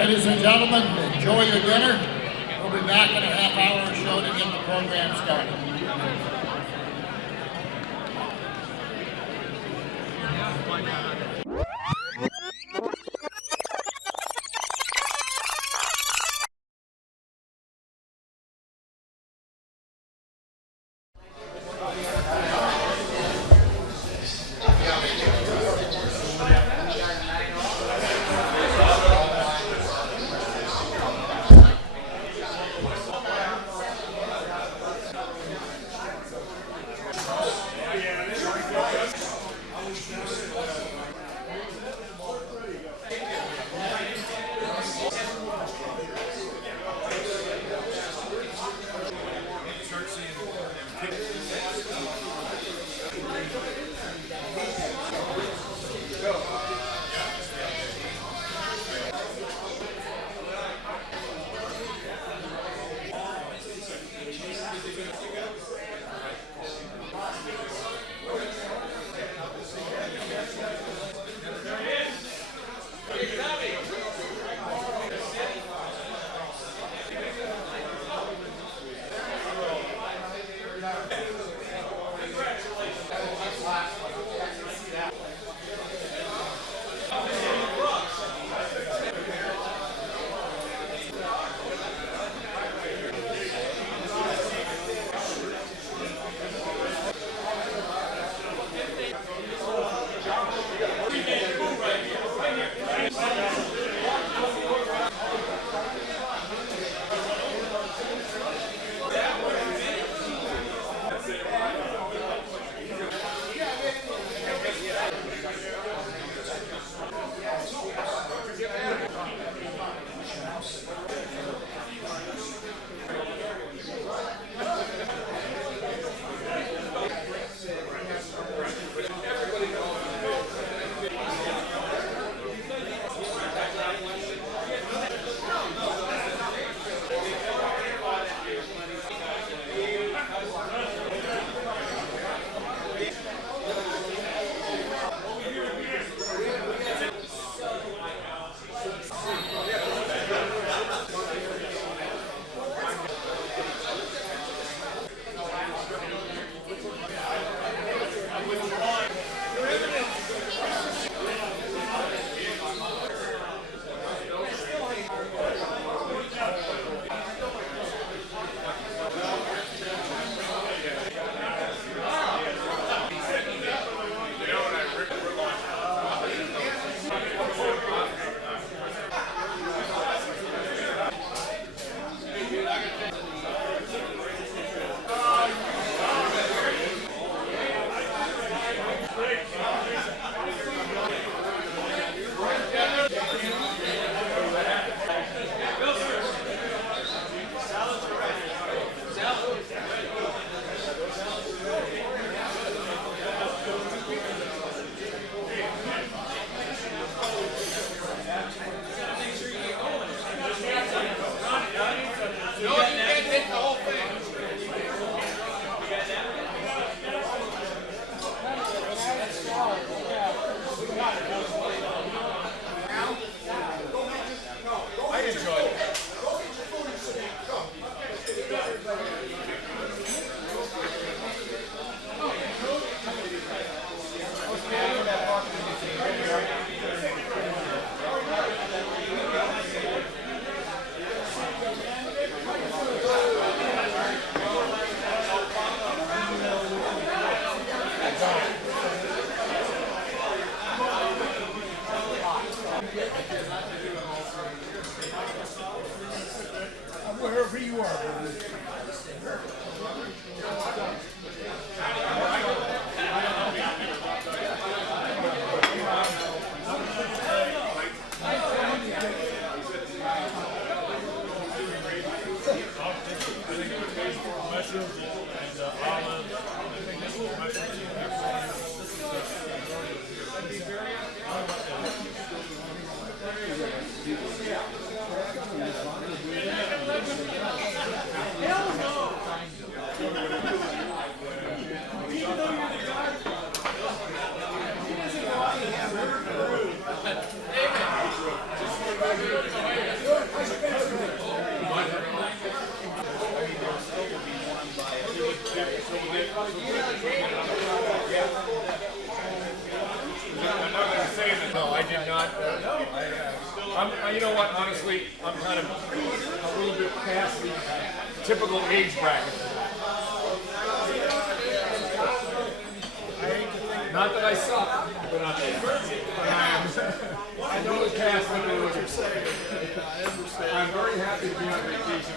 Ladies and gentlemen, enjoy your dinner. We'll be back in a half-hour or so to get the program started. Wherever you are. Amen. know what? Honestly, I'm kind of a little bit past the typical age bracket. Not that I suck, but I know it's past what you're saying. I understand. I'm very happy to be on vacation.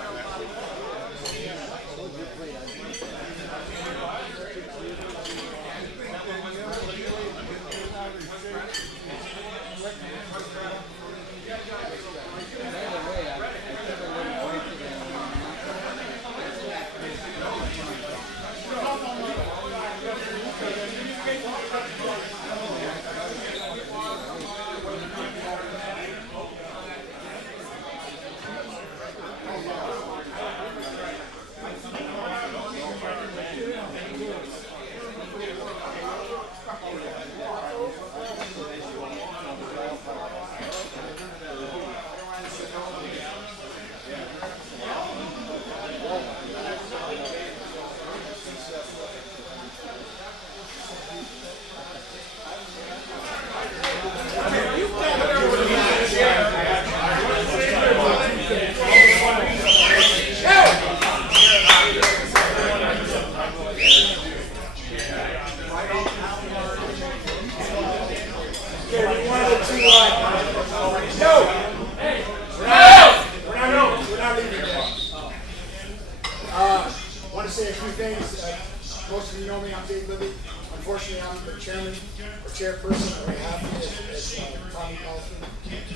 Chairperson on behalf of Tommy Carlson.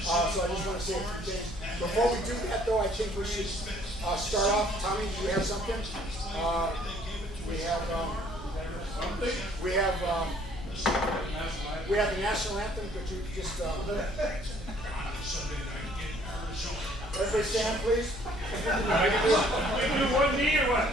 So I just want to say a few things. Before we do that, though, I think we should start off. Tommy, do you have something? We have the national anthem. Could you just everybody stand, please? We can do one knee or what?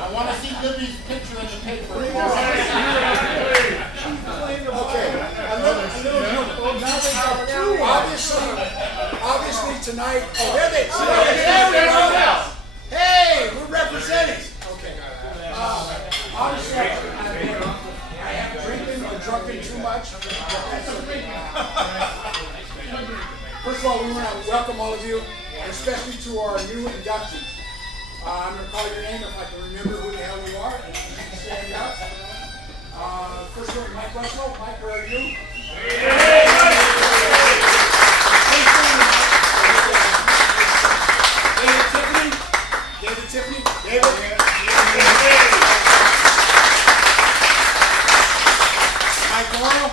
I want to see Libby's picture in the paper. Obviously tonight. Oh, there they go. Hey, we're representing. Okay. Obviously, I haven't drinking or drunken too much. First of all, we want to welcome all of you, and especially to our new inductees. I'm going to call your name if I can remember who the hell you are. And you can stand up. First one, Mike Russell. Mike, where are you? David Tiffany. David. Mike Morrow.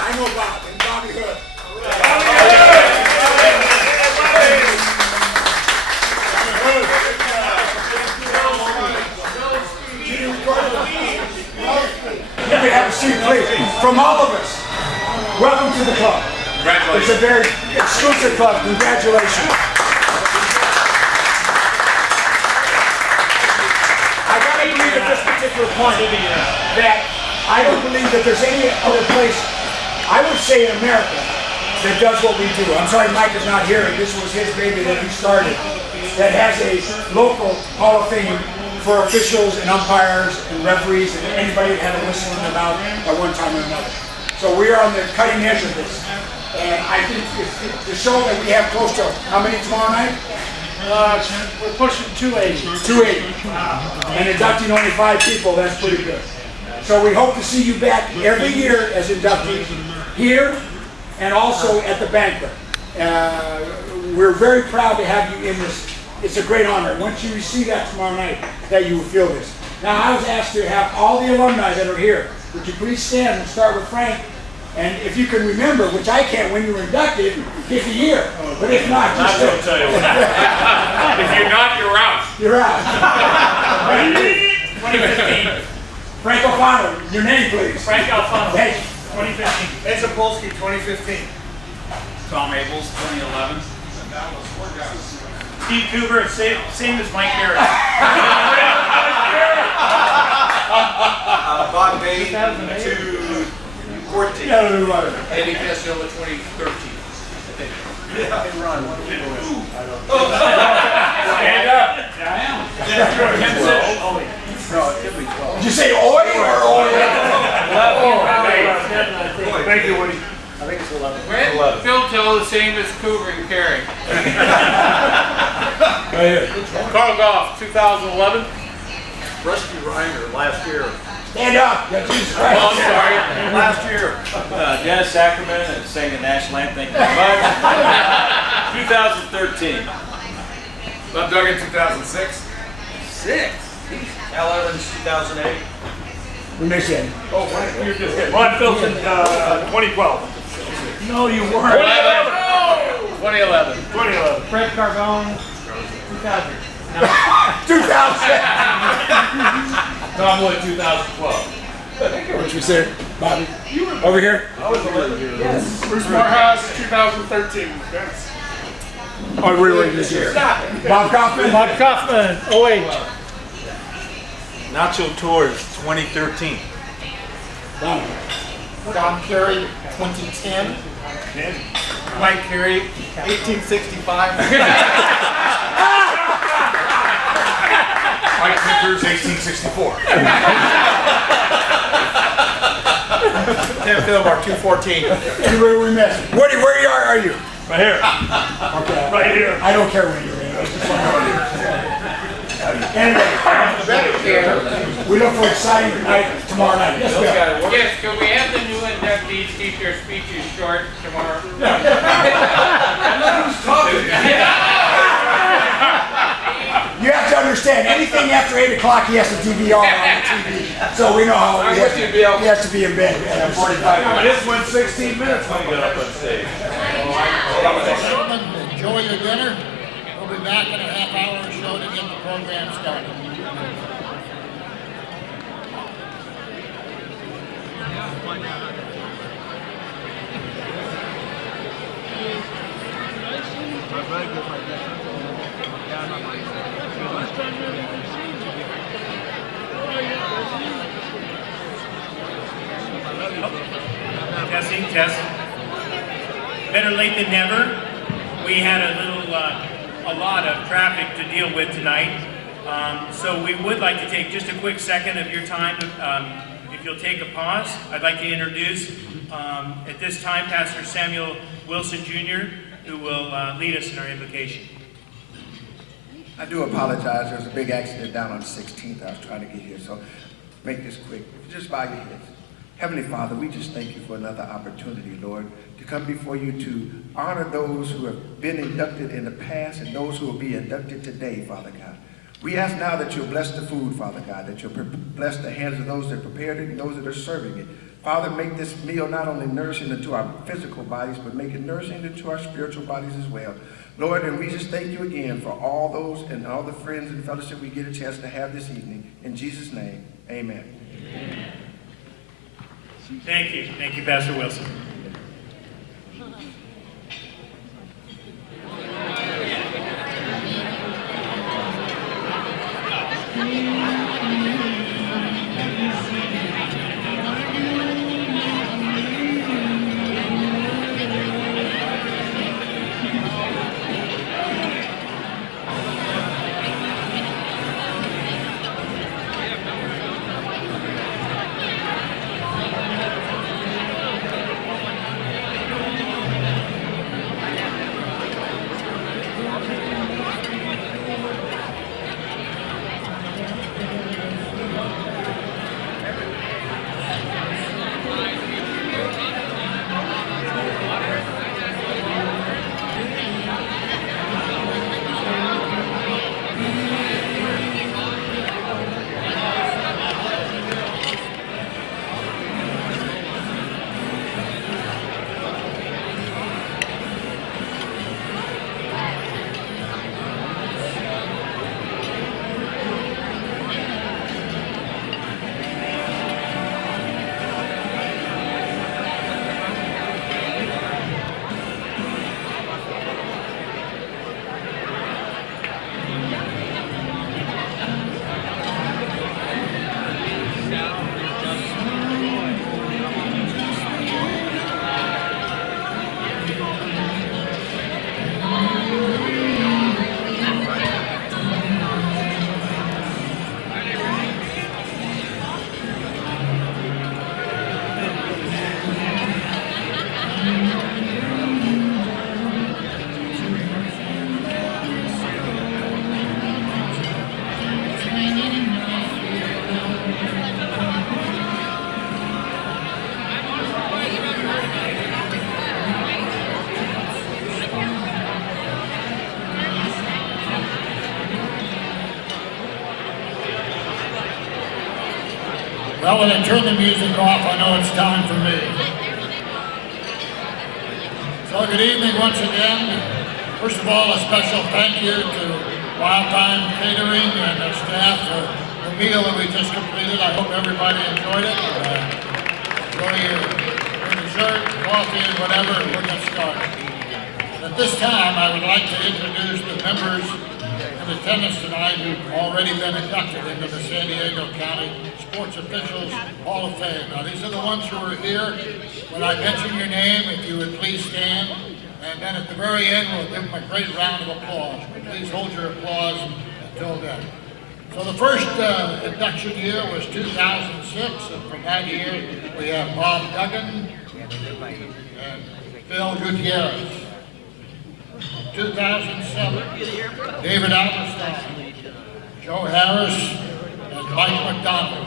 I know Bob and Bobby Hood. You can have a seat, please. From all of us, welcome to the club. Congratulations. It's a very exclusive club. Congratulations. I gotta believe at this particular point that I don't believe that there's any other place, I would say in America, that does what we do. I'm sorry Mike is not here. This was his baby that he started. That has a local Hall of Fame for officials and umpires and referees and anybody that had a whistle in their mouth at one time or another. So we are on the cutting edge of this. And I think the show that we have close to, how many tomorrow night? We're pushing 280. 280. And inducting only 5 people, that's pretty good. So we hope to see you back every year as inductees here and also at the banquet. We're very proud to have you in this. It's a great honor. Once you receive that tomorrow night, that you will feel this. Now I was asked to have all the alumni that are here. Would you please stand and start with Frank And if you can remember, which I can't when you were inducted, give the year. But if not, I'm just going to tell you what. If you're not, you're out. you're out. 2015. Frank O'Connell, your name please. Frank Alfano. Hey, 2015. Ed Zapolsky, 2015. Tom Abels, 2011. Steve Cooper, same as Mike Harris. Bob Bain, 214. yeah, everybody. Eddie Castello, 2013. Stand up. Did you say oi or oi? Thank you, Woody. Phil Tell, the same as Cooper and Carey. Carl Goff, 2011. Rusty Reiner, last year. Stand up. Yeah, Jesus Oh, Christ. I'm sorry. Last year. Dennis Ackerman and sang the national anthem. Thank you very much. 2013. Bob Duggan, 2006. Al Evans, 2008. We miss you. You're just kidding. Ron Filson, 2012. No, you weren't. 2011. 2011. Fred Carbone, 2000. 2000. Tom Wood, 2012. What you say, Bobby? Over here? Bruce Morehouse, 2013. Oh, we were this year. Bob Kaufman? Bob Kaufman, 08. Nacho Tours 2013. Don Carey, 2010. Mike Carey, 1865. Mike Vickers, 1864. Tim Fillmore, 214. Anywhere we missed. Woody, where are you? Right here. Okay. Right here. I don't care when you're in. I just want to know. Anyway, we look for exciting night tomorrow night. Yes, Bill. Yes, can we have the new inductees keep their speeches short tomorrow? You have to understand, anything after 8 o'clock, he has to DVR on the TV. So we know how he has to be in bed. Yeah, 45. This went 16 minutes when we got up on stage. Gentlemen, enjoy your dinner. We'll be back in a half hour or so to get the program started. Testing, test. Better late than never. We had a lot of traffic to deal with tonight. So we would like to take just a quick second of your time. If you'll take a pause, I'd like to introduce at this time Pastor Samuel Wilson Jr., who will lead us in our invocation. I do apologize. There was a big accident down on 16th. I was trying to get here, so make this quick. Just bow your heads. Heavenly Father, we just thank you for another opportunity, Lord, to come before you to honor those who have been inducted in the past and those who will be inducted today, Father God. We ask now that you'll bless the food, Father God, that you'll bless the hands of those that prepared it and those that are serving it. Father, make this meal not only nourishing into our physical bodies, but make it nourishing into our spiritual bodies as well. Lord, and we just thank you again for all those and all the friends and fellowship we get a chance to have this evening. In Jesus' name, amen. Thank you. Thank you, Pastor Wilson. Well, when I turn the music off, I know it's time for me. So good evening once again. First of all, a special thank you to Wild Time Catering and their staff for the meal that we just completed. I hope everybody enjoyed it. Enjoy your dessert, coffee, and whatever, and we'll get started. At this time, I would like to introduce the members in attendance tonight who've already been inducted into the San Diego County Sports Officials Hall of Fame. Now, these are the ones who are here. When I mention your name, if you would please stand, and then at the very end, we'll give them a great round of applause. Please hold your applause until then. So the first induction year was 2006, and from that year, we have Bob Duggan and Phil Gutierrez. 2007, David Alberstein, Joe Harris, and Mike McDonald.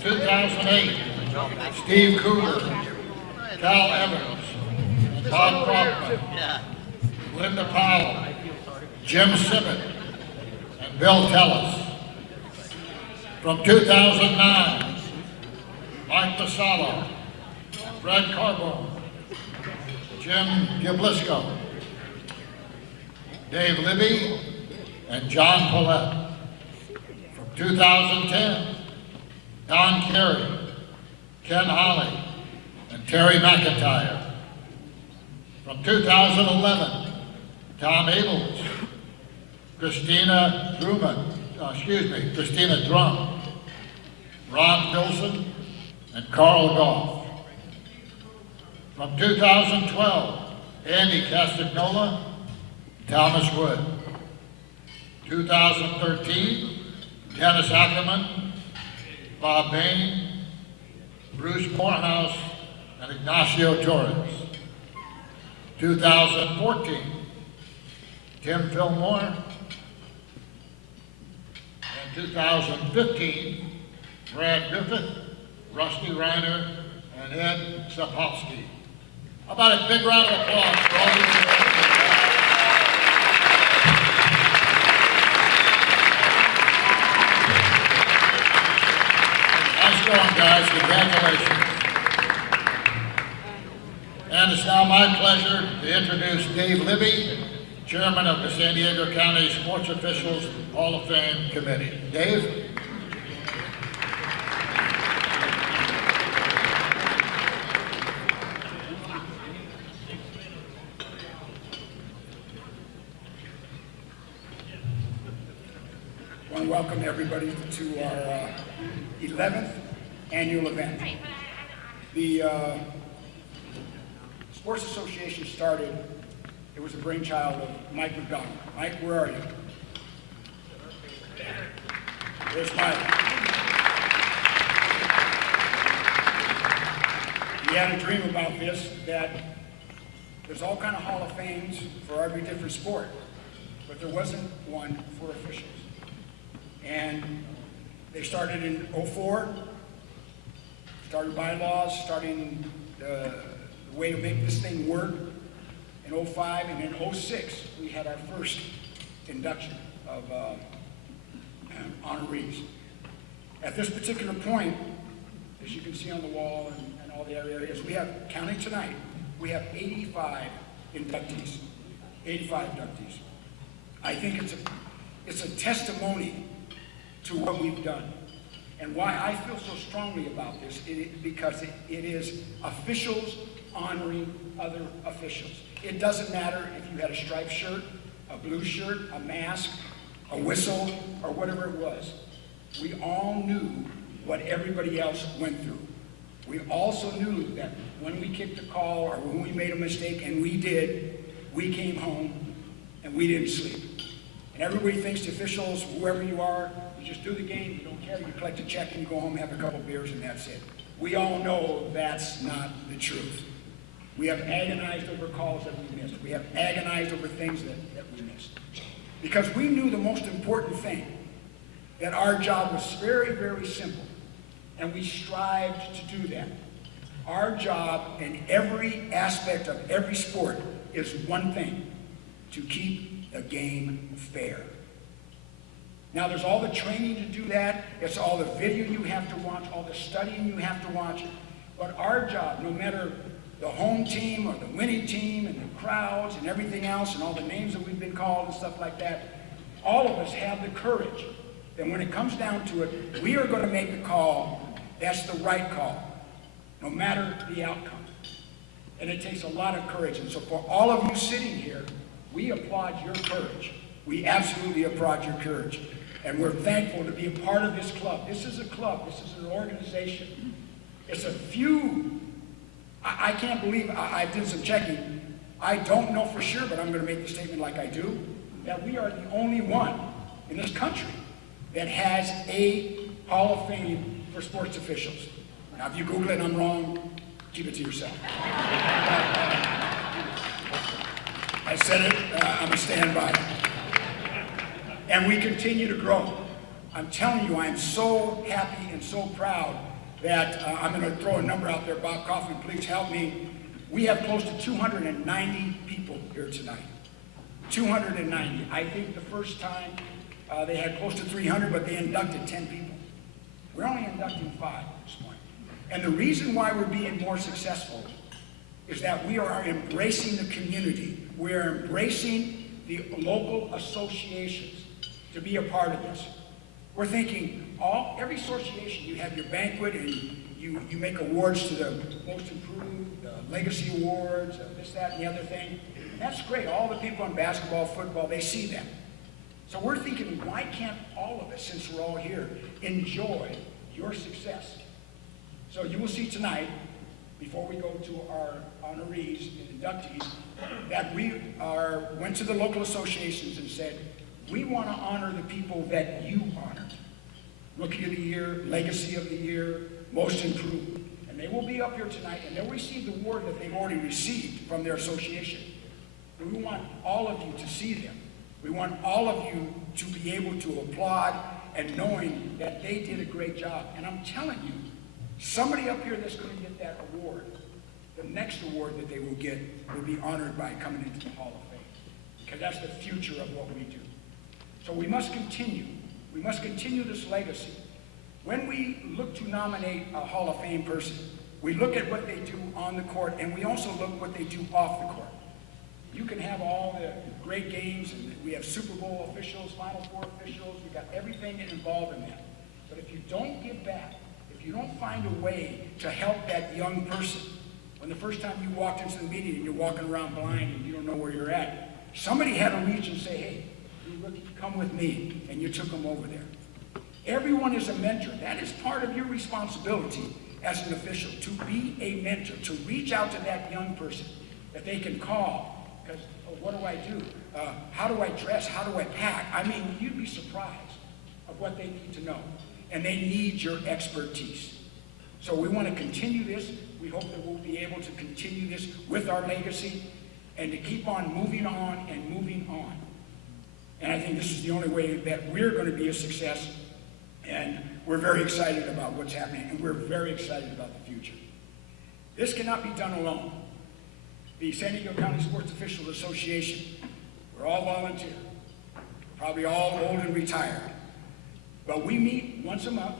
2008, Steve Cougar, Cal Evans, and Bob Kaufman, Linda Powell, Jim Simmett, and Bill Tellis. From 2009, Mike Pasalo, Fred Carbone, Jim Giblisco, Dave Libby, and John Paulette. From 2010, Don Carey, Ken Holly, and Terry McIntyre. From 2011, Tom Abels, Christina Drum, Ron Pilson, and Carl Goff. From 2012, Andy Castagnola, Thomas Wood. 2013, Dennis Ackerman, Bob Bain, Bruce Morehouse, and Ignacio Torres. 2014, Tim Fillmore. And 2015, Brad Griffith, Rusty Reiner, and Ed Sapolsky. How about a big round of applause for all these people? Nice going, guys. Congratulations. And it's now my pleasure to introduce Dave Libby, Chairman of the San Diego County Sports Officials Hall of Fame Committee. Dave? I want to welcome everybody to our 11th annual event. The Sports Association started, it was a brainchild of Mike McDonald. Mike, where are you? There's Mike. He had a dream about this, that there's all kind of Hall of Fames for every different sport, but there wasn't one for officials. And they started in '04, started bylaws, starting the way to make this thing work in '05, and in '06, we had our first induction of honorees. At this particular point, as you can see on the wall and all the other areas, we have, counting tonight, we have 85 inductees. 85 inductees. I think it's a testimony to what we've done. And why I feel so strongly about this, because it is officials honoring other officials. It doesn't matter if you had a striped shirt, a blue shirt, a mask, a whistle, or whatever it was. We all knew what everybody else went through. We also knew that when we kicked a call or when we made a mistake, and we did, we came home and we didn't sleep. And everybody thinks the officials, whoever you are, you just do the game, you don't care, you collect a check and you go home, have a couple beers, and that's it. We all know that's not the truth. We have agonized over calls that we missed. We have agonized over things that we missed. Because we knew the most important thing, that our job was very, very simple. And we strived to do that. Our job in every aspect of every sport is one thing, to keep the game fair. Now there's all the training to do that, it's all the video you have to watch, all the studying you have to watch. But our job, no matter the home team or the winning team and the crowds and everything else and all the names that we've been called and stuff like that, all of us have the courage that when it comes down to it, we are going to make the call that's the right call, no matter the outcome. And it takes a lot of courage. And so for all of you sitting here, we applaud your courage. We absolutely applaud your courage. And we're thankful to be a part of this club. This is a club. This is an organization. It's a few. I can't believe, I did some checking. I don't know for sure, but I'm going to make the statement like I do, that we are the only one in this country that has a Hall of Fame for sports officials. Now, if you Google it and I'm wrong, keep it to yourself. I said it, I'm going to stand by it. And we continue to grow. I'm telling you, I'm so happy and so proud that I'm going to throw a number out there. Bob Kaufman, please help me. We have close to 290 people here tonight. 290. I think the first time they had close to 300, but they inducted 10 people. We're only inducting 5 at this point. And the reason why we're being more successful is that we are embracing the community. We are embracing the local associations to be a part of this. We're thinking every association, you have your banquet and you make awards to the most improved, the legacy awards, this, that, and the other thing. And that's great. All the people in basketball, football, they see them. So we're thinking, why can't all of us, since we're all here, enjoy your success? So you will see tonight, before we go to our honorees and inductees, that we went to the local associations and said, we want to honor the people that you honored. Rookie of the Year, Legacy of the Year, Most Improved. And they will be up here tonight, and they'll receive the award that they've already received from their association. We want all of you to see them. We want all of you to be able to applaud and knowing that they did a great job. And I'm telling you, somebody up here that's going to get that award, the next award that they will get will be honored by coming into the Hall of Fame. Because that's the future of what we do. So we must continue. We must continue this legacy. When we look to nominate a Hall of Fame person, we look at what they do on the court, and we also look what they do off the court. You can have all the great games, and we have Super Bowl officials, Final Four officials, we've got everything involved in that. But if you don't give back, if you don't find a way to help that young person, when the first time you walked into the meeting and you're walking around blind and you don't know where you're at, somebody had to reach and say, hey, come with me, and you took them over there. Everyone is a mentor. That is part of your responsibility as an official, to be a mentor, to reach out to that young person that they can call, because what do I do? How do I dress? How do I pack? I mean, you'd be surprised of what they need to know, and they need your expertise. So we want to continue this. We hope that we'll be able to continue this with our legacy and to keep on moving on and moving on. And I think this is the only way that we're going to be a success, and we're very excited about what's happening, and we're very excited about the future. This cannot be done alone. The San Diego County Sports Officials Association, we're all volunteer, probably all old and retired, but we meet once a month,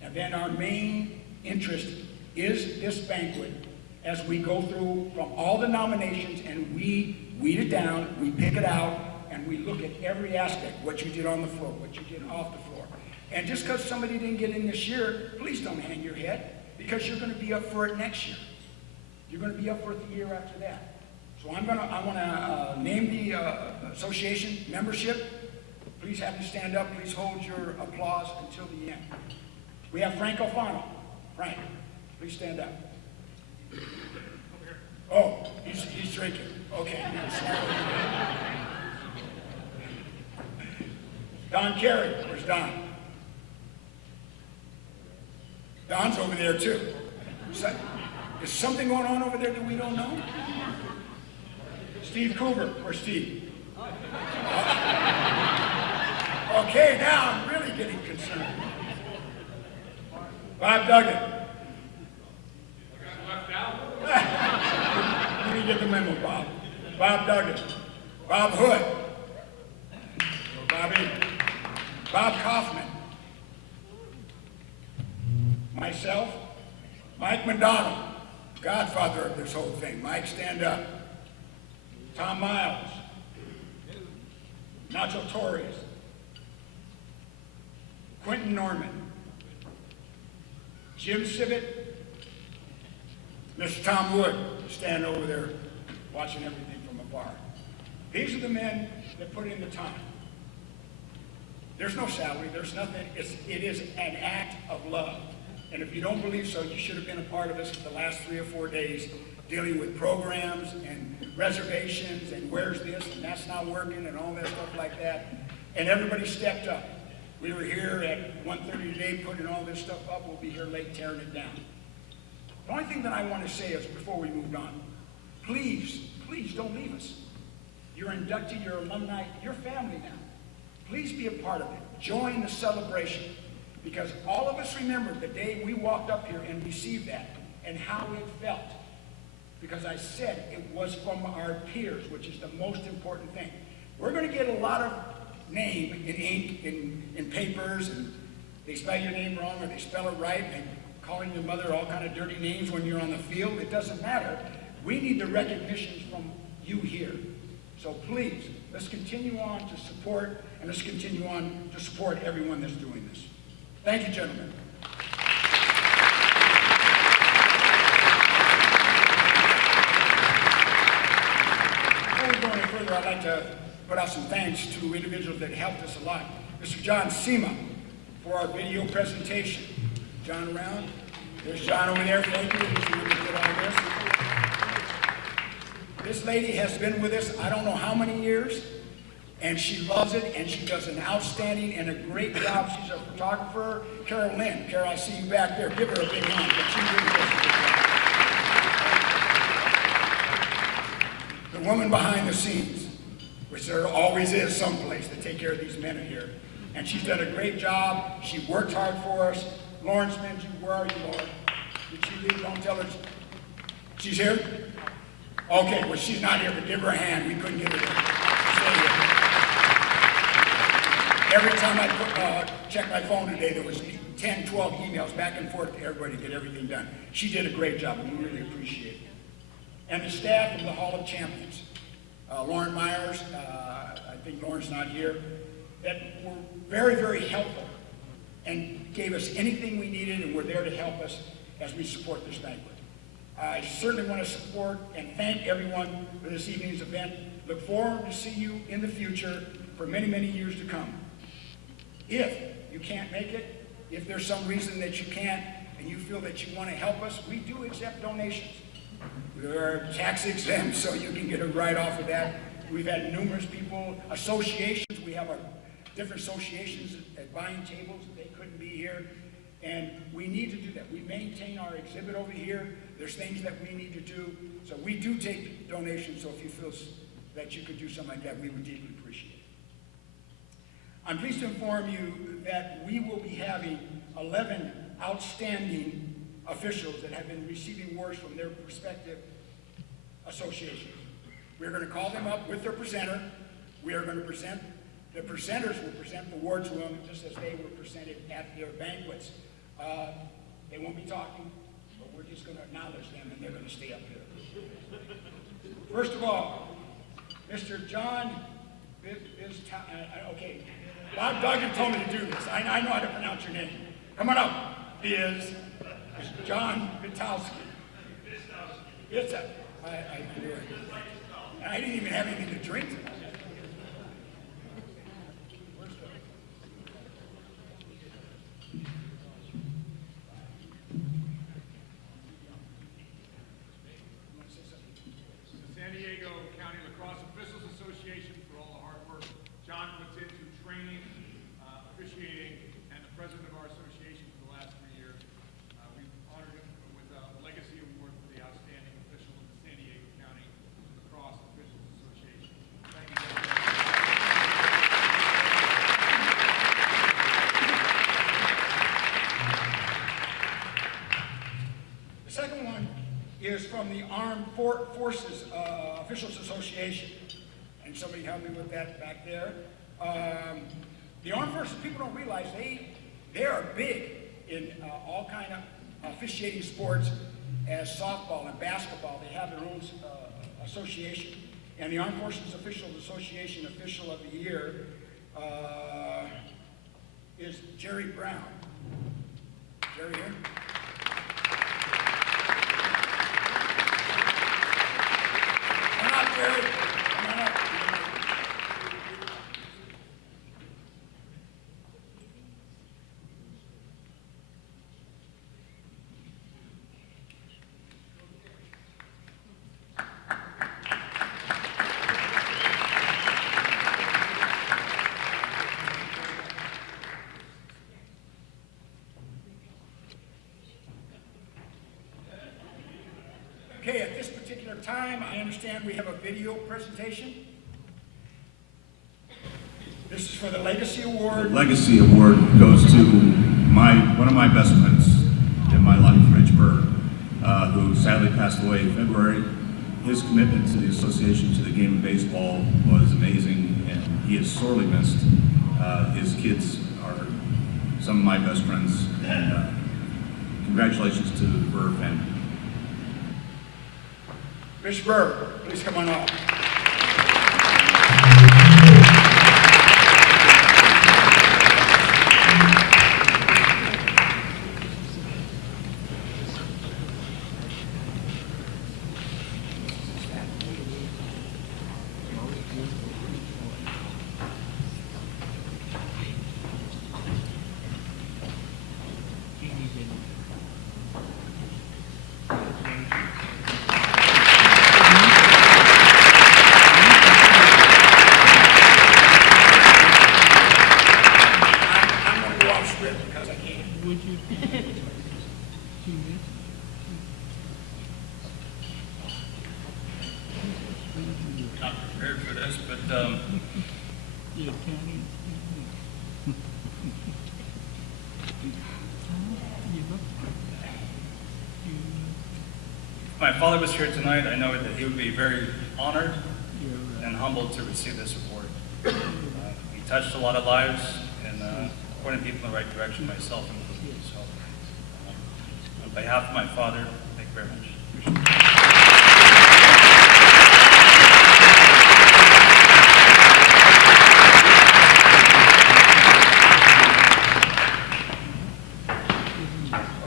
and then our main interest is this banquet as we go through from all the nominations, and we weed it down, we pick it out, and we look at every aspect, what you did on the floor, what you did off the floor. And just because somebody didn't get in this year, please don't hang your head, because you're going to be up for it next year. You're going to be up for it the year after that. So I want to name the association membership. Please have them stand up. Please hold your applause until the end. We have Frank Alfano. Frank, please stand up. Oh, he's drinking. Okay. Don Carey, where's Don? Don's over there too. Is something going on over there that we don't know? Steve Coover, where's Steve? Okay, now I'm really getting concerned. Bob Duggan. Let me get the memo, Bob. Bob Duggan. Bob Hood. Bobby. Bob Kaufman, myself, Mike McDonald, godfather of this whole thing. Mike, stand up. Tom Miles, Nacho Torres, Quentin Norman, Jim Sibbett, Mr. Tom Wood, stand over there watching everything from afar. These are the men that put in the time. There's no salary, there's nothing. It is an act of love. And if you don't believe so, you should have been a part of this for the last 3 or 4 days, dealing with programs and reservations and where's this and that's not working and all that stuff like that. And everybody stepped up. We were here at 1:30 today putting all this stuff up. We'll be here late tearing it down. The only thing that I want to say is, before we move on, please, please don't leave us. You're inducted, you're alumni, you're family now. Please be a part of it. Join the celebration. Because all of us remember the day we walked up here and received that and how it felt. Because I said it was from our peers, which is the most important thing. We're going to get a lot of name in ink, in papers, and they spell your name wrong or they spell it right, and calling your mother all kind of dirty names when you're on the field. It doesn't matter. We need the recognition from you here. So please, let's continue on to support, and let's continue on to support everyone that's doing this. Thank you, gentlemen. Before we go any further, I'd like to put out some thanks to individuals that helped us a lot. Mr. John Sema for our video presentation. John around? There's John over there. Thank you. He's really good on this. This lady has been with us I don't know how many years, and she loves it, and she does an outstanding and a great job. She's a photographer. Carol Lynn. Carol, I see you back there. Give her a big hand, but she really does a good job. The woman behind the scenes, which there always is someplace to take care of these men here. And she's done a great job. She worked hard for us. Lauren Spence, where are you, Lauren? Did she leave? Don't tell her. She's here? Okay, well, she's not here, but give her a hand. We couldn't get her there. Stay here. Every time I checked my phone today, there was 10, 12 emails back and forth to everybody to get everything done. She did a great job, and we really appreciate it. And the staff from the Hall of Champions, Lauren Myers, I think Lauren's not here, that were very, very helpful and gave us anything we needed and were there to help us as we support this banquet. I certainly want to support and thank everyone for this evening's event. Look forward to see you in the future for many, many years to come. If you can't make it, if there's some reason that you can't and you feel that you want to help us, we do accept donations. We are tax exempt, so you can get a write-off of that. We've had numerous people, associations. We have our different associations at buying tables. They couldn't be here. And we need to do that. We maintain our exhibit over here. There's things that we need to do. So we do take donations, so if you feel that you could do something like that, we would deeply appreciate it. I'm pleased to inform you that we will be having 11 outstanding officials that have been receiving awards from their respective associations. We're going to call them up with their presenter. We are going to present, the presenters will present the award to them just as they were presented at their banquets. They won't be talking, but we're just going to acknowledge them and they're going to stay up here. First of all, Mr. John okay, Bob Duggan told me to do this. I know how to pronounce your name. Come on up. Mr. John Vitowski. It's a, I didn't even have anything to drink tonight. San Diego County Lacrosse Officials Association for all the hard work John puts into training, officiating, and the president of our association for the last 3 years. We've honored him with a legacy award for the outstanding official of the San Diego County Lacrosse Officials Association. Thank you. The second one is from the Armed Forces Officials Association. And somebody help me with that back there. The The Armed Forces, people don't realize they are big in all kind of officiating sports, as softball and basketball. They have their own association. And the Armed Forces Officials Association Official of the Year is Jerry Brown. Jerry here? Come on up, Jerry. Come on up. Okay, at this particular time, I understand we have a video presentation. This is for the Legacy Award. The Legacy Award goes to one of my best friends in my life, Rich Berg, who sadly passed away in February. His commitment to the association, to the game of baseball, was amazing, and he is sorely missed. His kids are some of my best friends, and congratulations to the Berg family. Mr. Berg, please come on up. Not prepared for this, but if my father was here tonight, I know that he would be very honored and humbled to receive this award. He touched a lot of lives and pointed people in the right direction, myself included. So, on behalf of my father, thank you very much.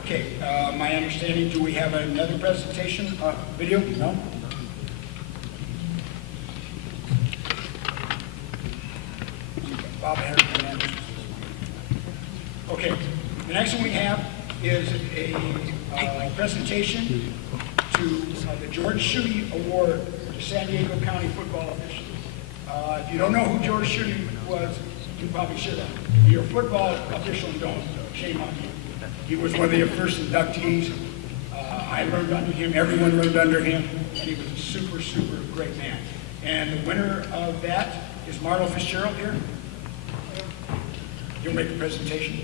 Okay, my understanding, do we have another presentation, video? No? Bob Harris. Okay, the next one we have is a presentation to the George Schutte Award to San Diego County football officials. If you don't know who George Schutte was, you probably should have. If you're a football official and don't, shame on you. He was one of the first inductees. I learned under him, everyone learned under him, and he was a super, super great man. And the winner of that is Marlo Fitzgerald here. You'll make the presentation.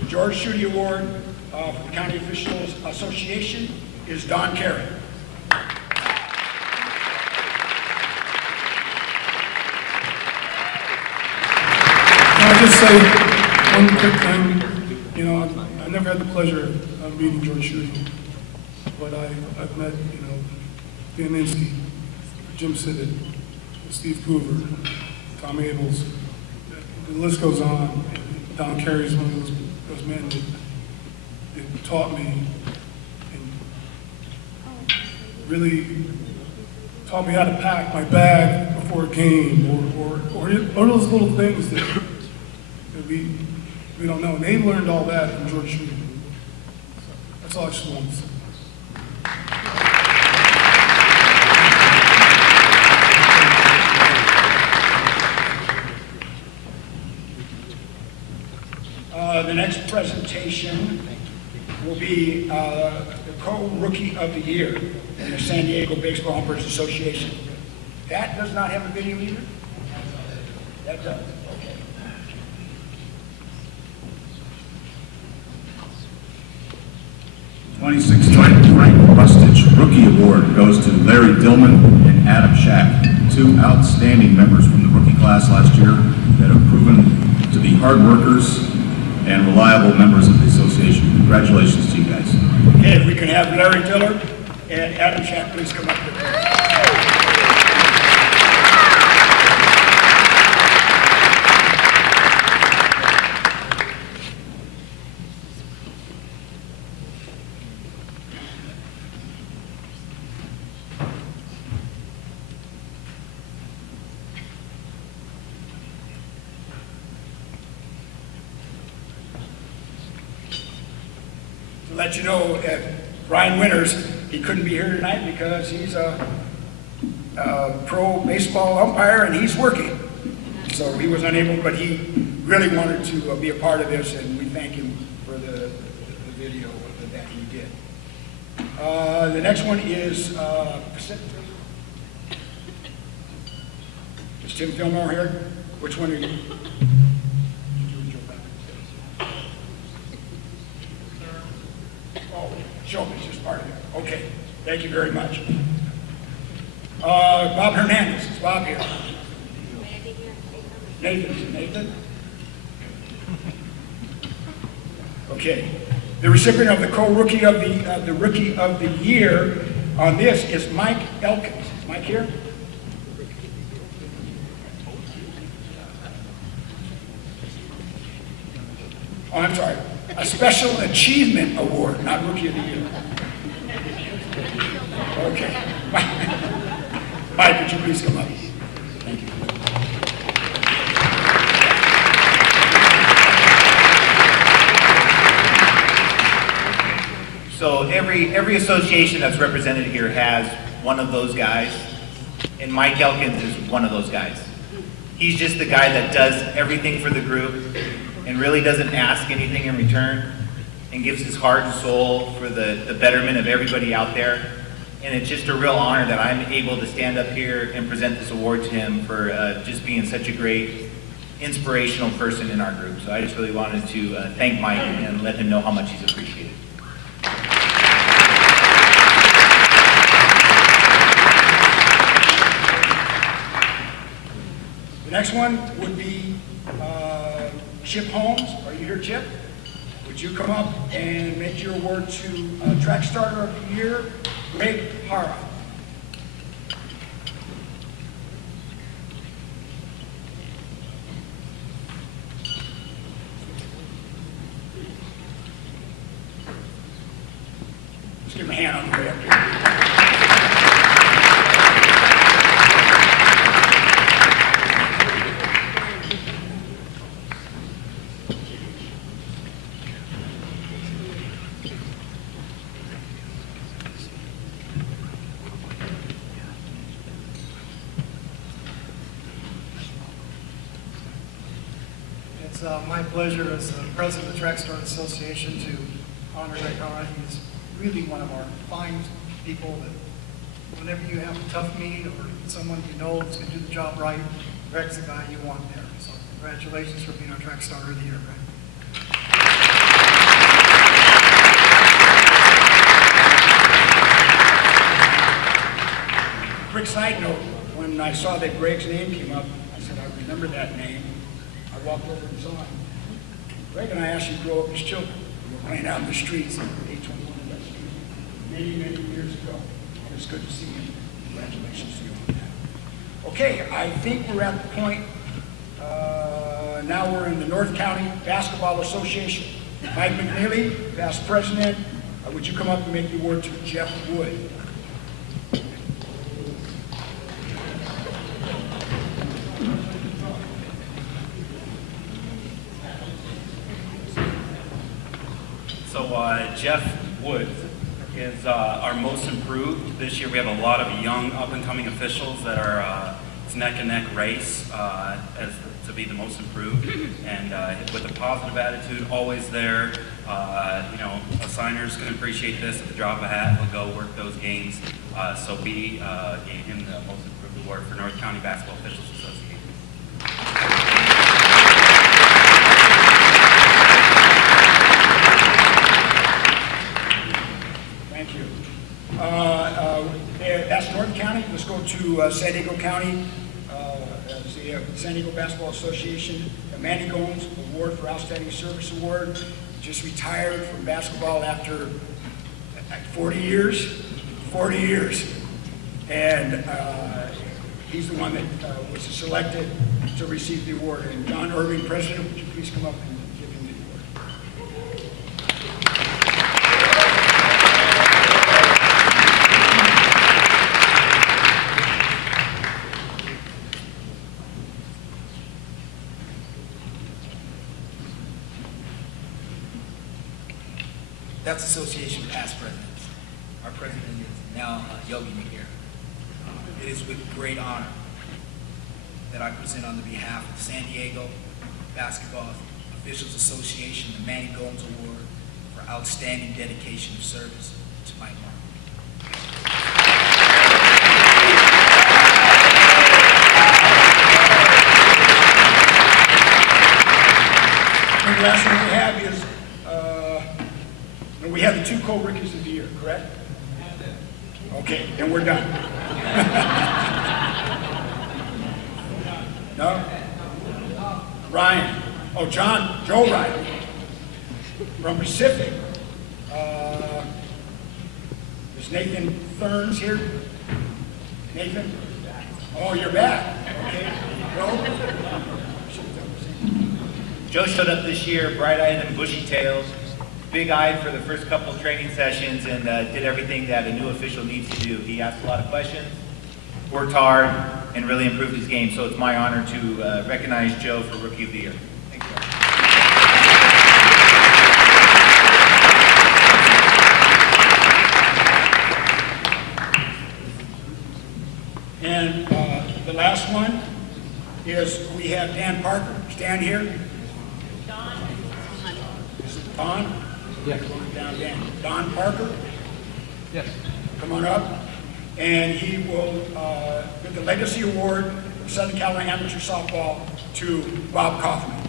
The George Schutte Award for the County Officials Association is Don Carey. I'll just say one quick thing. You know, I never had the pleasure of meeting George Schutte, but I've met, you know, Dan Insky, Jim Siddett, Steve Coover, Tom Abels. The list goes on. Don Carey is one of those men that taught me and really taught me how to pack my bag before a game, or those little things that we don't know. And they learned all that from George Schutte. That's all I just wanted to say. The next presentation will be the Co-Rookie of the Year in the San Diego Baseball Umpires Association. That does not have a video either? That does, okay. 2016 Frank Bustich Rookie Award goes to Larry Dillman and Adam Shack, two outstanding members from the rookie class last year that have proven to be hard workers and reliable members of the association. Congratulations to you guys. Okay, if we can have Larry Dillard and Adam Shack please come up with us. To let you know, Brian Winters, he couldn't be here tonight because he's a pro baseball umpire and he's working. So he was unable, but he really wanted to be a part of this, and we thank him for the video that he did. The next one is, is Tim Fillmore here? Which one are you? Oh, Joe is just part of it. Okay, thank you very much. Bob Hernandez, is Bob here? Nathan, is it Nathan? Okay. The recipient of the co-rookie of the Rookie of the Year on this is Mike Elkins. Is Mike here? Oh, I'm sorry. A Special Achievement Award, not Rookie of the Year. Okay. Mike, would you please come up? Thank you. So every association that's represented here has one of those guys, and Mike Elkins is one of those guys. He's just the guy that does everything for the group and really doesn't ask anything in return and gives his heart and soul for the betterment of everybody out there. And it's just a real honor that I'm able to stand up here and present this award to him for just being such a great, inspirational person in our group. So I just really wanted to thank Mike and let him know how much he's appreciated. The next one would be Chip Holmes. Are you here, Chip? Would you come up and make your award to Track Starter of the Year, Greg Hara? Let's give him a hand on the way up here. It's my pleasure as the president of the Track Start Association to honor Greg Hara. He's really one of our fine people that whenever you have a tough meet or someone you know is going to do the job right, Greg's the guy you want there. So congratulations for being our Track Starter of the Year, Greg. Quick side note, when I saw that Greg's name came up, I said, I remember that name. I walked over and saw him. Greg and I actually grew up as children. We were playing out in the streets in H21 Induction many, many years ago. It was good to see him. Congratulations to you on that. Okay, I think we're at the point, now we're in the North County Basketball Association. Mike McNeely, past president, would you come up and make the award to Jeff Wood? So Jeff Woods is our most improved. This year we have a lot of young up-and-coming officials that are it's neck and neck race to be the most improved, and with a positive attitude, always there. You know, assigners can appreciate this. At the drop of a hat, he'll go work those games. So we gave him the most improved award for North County Basketball Officials Association. Let's go to San Diego County, the San Diego Basketball Association, the Manny Gomes Award for Outstanding Service Award. Just retired from basketball after 40 years. 40 years. And he's the one that was selected to receive the award. And John Irving, President, would you please come up and give him the award? That's association past presidents. Our president is now Yogi Nagir. It is with great honor that I present on the behalf of San Diego Basketball Officials Association the Manny Gomes Award for Outstanding Dedication of Service to Mike Martin. And the last one we have is, we have the 2 co-rookies of the year, correct? Okay, then we're done. No? Ryan. Oh, Joe Ryan. From Pacific. Is Nathan Thurns here? Nathan? Oh, you're back. Okay. Joe showed up this year bright-eyed and bushy-tailed, big-eyed for the first couple of training sessions, and did everything that a new official needs to do. He asked a lot of questions, worked hard, and really improved his game. So it's my honor to recognize Joe for Rookie of the Year. Thank you. And the last one is we have Dan Parker. Stand here. Is it Don? Yeah. Come on down, Dan. Don Parker? Yes. Come on up. And he will give the Legacy Award for Southern California Amateur Softball to Bob Kaufman.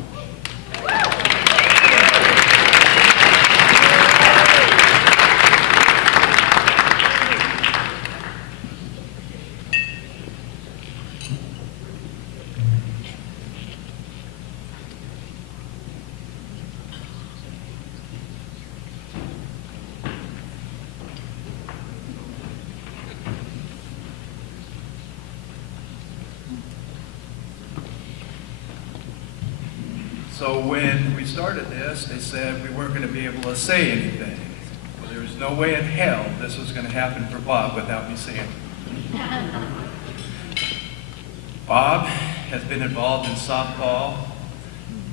So when we started this, they said we weren't going to be able to say anything. Well, there was no way in hell this was going to happen for Bob without me saying it. Bob has been involved in softball,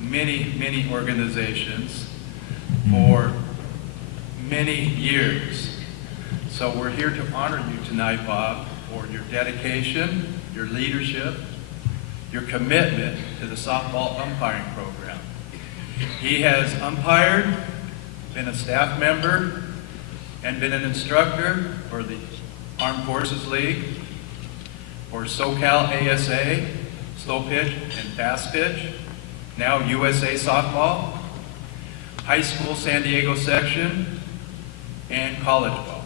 many organizations for many years. So we're here to honor you tonight, Bob, for your dedication, your leadership, your commitment to the softball umpiring program. He has umpired, been a staff member, and been an instructor for the Armed Forces League, for SoCal ASA, slow pitch and fast pitch, now USA Softball, high school San Diego section, and college ball.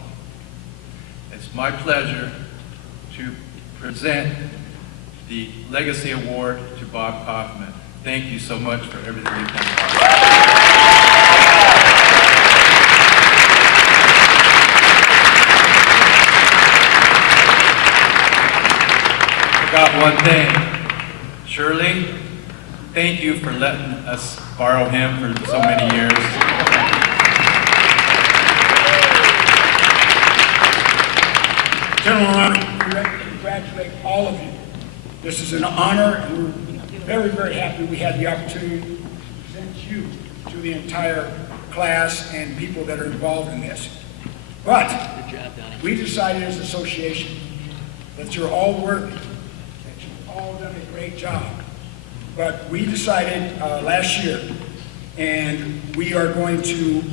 It's my pleasure to present the Legacy Award to Bob Kaufman. Thank you so much for everything you've done. Forgot one thing. Shirley, thank you for letting us borrow him for so many years. Gentlemen, I want to congratulate all of you. This is an honor, and we're very, very happy we had the opportunity to present you to the entire class and people that are involved in this. But we decided as an association that you're all worthy, that you've all done a great job. But we decided last year, and we are going to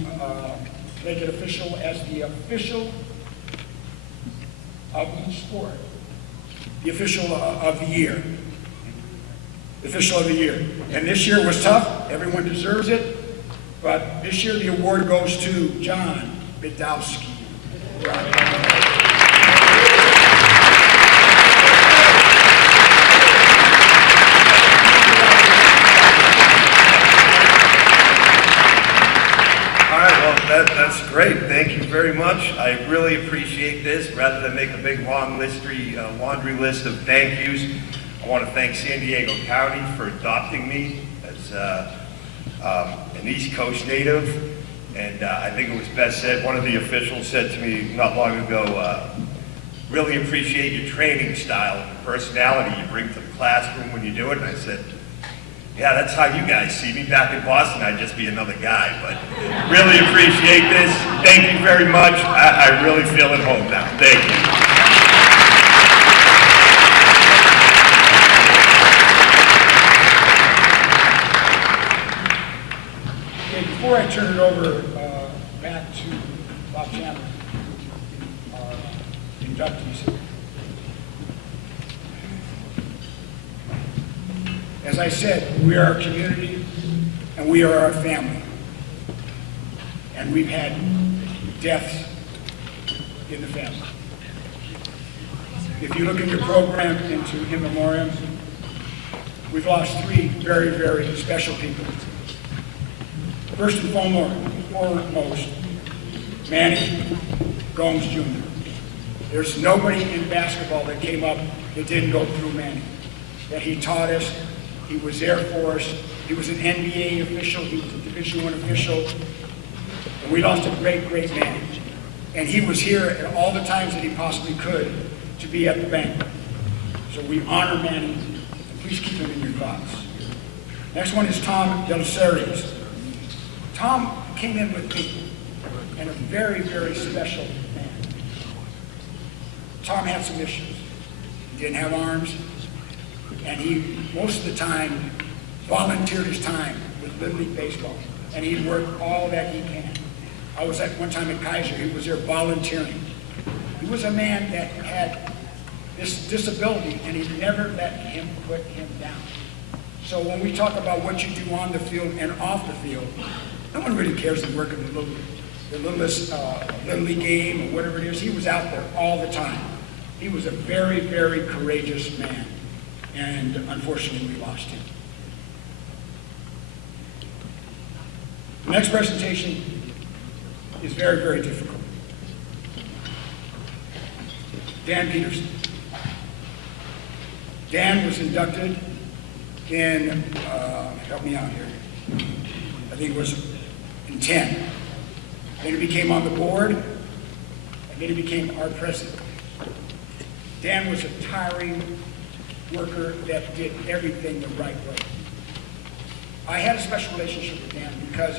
make it official as the official of each sport. The official of the year. The official of the year. And this year was tough. Everyone deserves it. But this year the award goes to John Bidowski. That's great. Thank you very much. I really appreciate this. Rather than make a big laundry list of thank yous, I want to thank San Diego County for adopting me as an East Coast native. And I think it was best said, one of the officials said to me not long ago, really appreciate your training style and personality you bring to the classroom when you do it. And I said, yeah, that's how you guys see me. Back in Boston, I'd just be another guy, but really appreciate this. Thank you very much. I really feel at home now. Thank you. Okay, before I turn it over back to Bob Chandler, our inductees, as I said, we are a community and we are our family. And we've had deaths in the family. If you look in your program into in memoriam, we've lost 3 very, very special people. First and foremost, Manny Gomes Jr. There's nobody in basketball that came up that didn't go through Manny. That he taught us. He was Air Force. He was an NBA official. He was a Division I official. And we lost a great, great man. And he was here at all the times that he possibly could to be at the banquet. So we honor Manny. And please keep him in your thoughts. Next one is Tom Delisarius. Tom came in with me, and a very, very special man. Tom had some issues. He didn't have arms, and he, most of the time, volunteered his time with Little League Baseball, and he'd work all that he can. I was at one time at Kaiser, he was there volunteering. He was a man that had this disability, and he never let him put him down. So when we talk about what you do on the field and off the field, no one really cares to work in the littlest Little League game or whatever it is. He was out there all the time. He was a very, very courageous man, and unfortunately we lost him. The next presentation is very, very difficult. Dan Peterson. Dan was inducted in, help me out here, I think it was in 10. Then he became on the board, and then he became our president. Dan was a tiring worker that did everything the right way. I had a special relationship with Dan because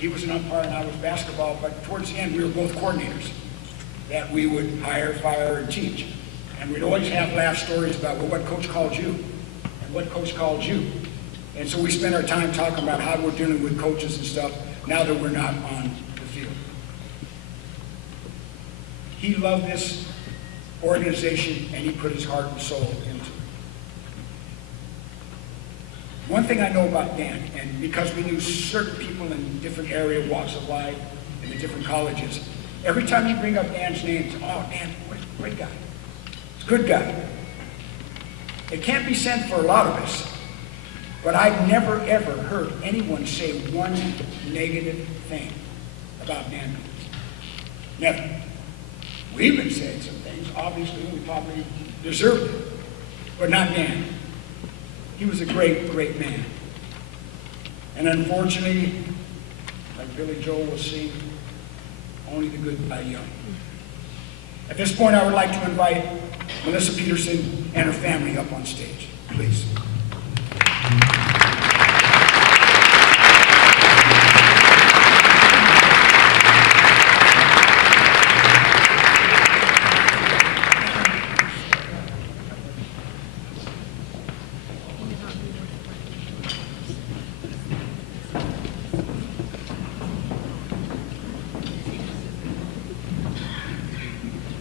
he was an umpire and I was basketball, but towards the end we were both coordinators that we would hire, fire, and teach. And we'd always have laugh stories about, well, what coach called you? And what coach called you? And so we spent our time talking about how we're dealing with coaches and stuff now that we're not on the field. He loved this organization and he put his heart and soul into it. One thing I know about Dan, and because we knew certain people in different area walks of life in the different colleges, every time you bring up Dan's name, it's, oh, Dan, great guy. He's a good guy. It can't be said for a lot of us, but I've never, ever heard anyone say one negative thing about Dan. Never. We've been saying some things, obviously, we probably deserved it, but not Dan. He was a great, great man. And unfortunately, like Billy Joel was saying, only the good die young. At this point, I would like to invite Melissa Peterson and her family up on stage, please.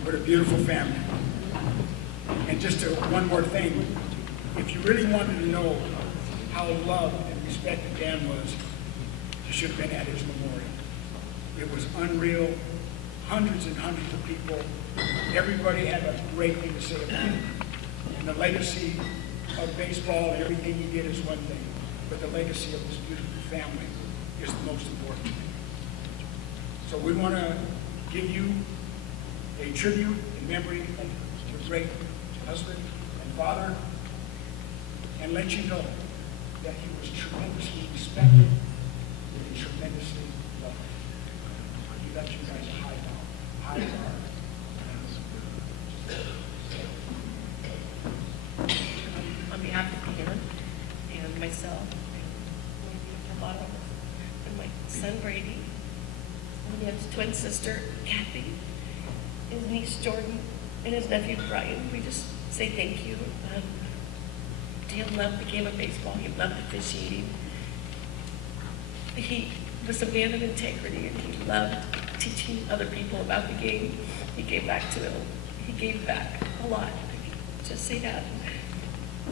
What a beautiful family. And just one more thing, if you really wanted to know how loved and respected Dan was, you should have been at his memorial. It was unreal. Hundreds and hundreds of people. Everybody had a great thing to say about him. And the legacy of baseball and everything he did is one thing, but the legacy of this beautiful family is the most important thing. So we want to give you a tribute in memory of your great husband and father, and let you know that he was tremendously respected and tremendously loved. He left you guys a high bar. On behalf of Peter and myself, and my mother, and my son Brady, and his twin sister Kathy, his niece Jordan, and his nephew Brian, we just say thank you. Dan loved the game of baseball. He loved officiating. He was a man of integrity, and he loved teaching other people about the game. He gave back to it. He gave back a lot. Just say that.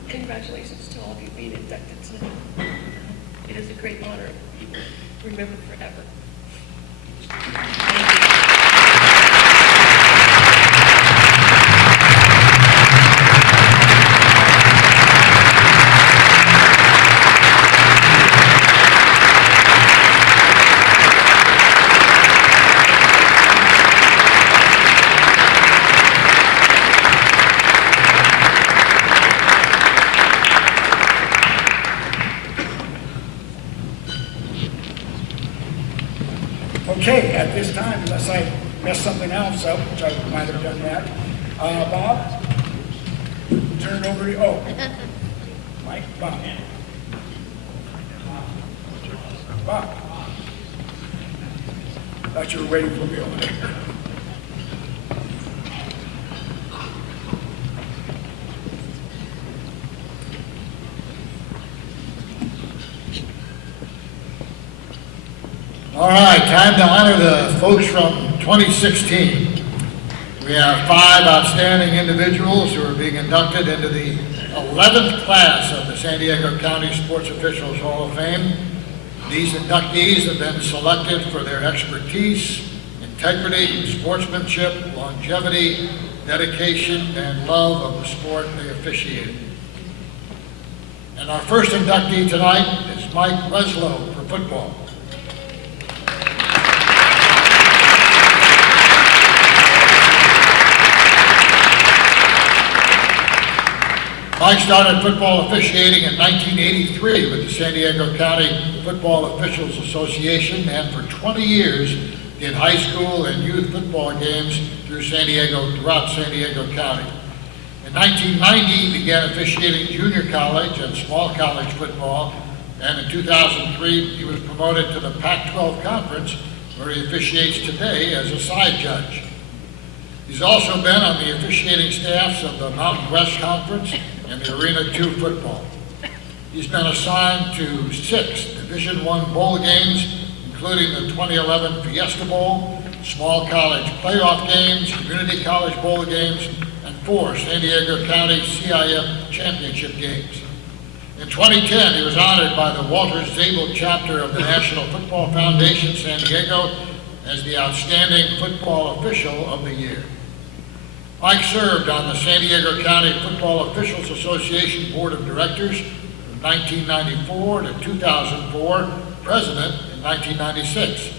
Congratulations to all of you being inducted tonight. It is a great honor. You will remember forever. Thank you. Okay, at this time, unless I mess something else up, which I might have done that, Bob, turn it over to you. Oh, Mike, Bob. Bob. Thought you were waiting for me over there. All right, time to honor the folks from 2016. We have 5 outstanding individuals who are being inducted into the 11th class of the San Diego County Sports Officials Hall of Fame. These inductees have been selected for their expertise, integrity, sportsmanship, longevity, dedication, and love of the sport they officiated. And our first inductee tonight is Mike Weslow for football. Mike started football officiating in 1983 with the San Diego County Football Officials Association, and for 20 years did high school and youth football games throughout San Diego County. In 1990, he began officiating junior college and small college football, and in 2003, he was promoted to the Pac-12 Conference, where he officiates today as a side judge. He's also been on the officiating staffs of the Mountain West Conference and the Arena 2 football. He's been assigned to 6 Division I bowl games, including the 2011 Fiesta Bowl, small college playoff games, community college bowl games, and 4 San Diego County CIF championship games. In 2010, he was honored by the Walter Zabel chapter of the National Football Foundation San Diego as the Outstanding Football Official of the Year. Mike served on the San Diego County Football Officials Association Board of Directors from 1994 to 2004, president in 1996.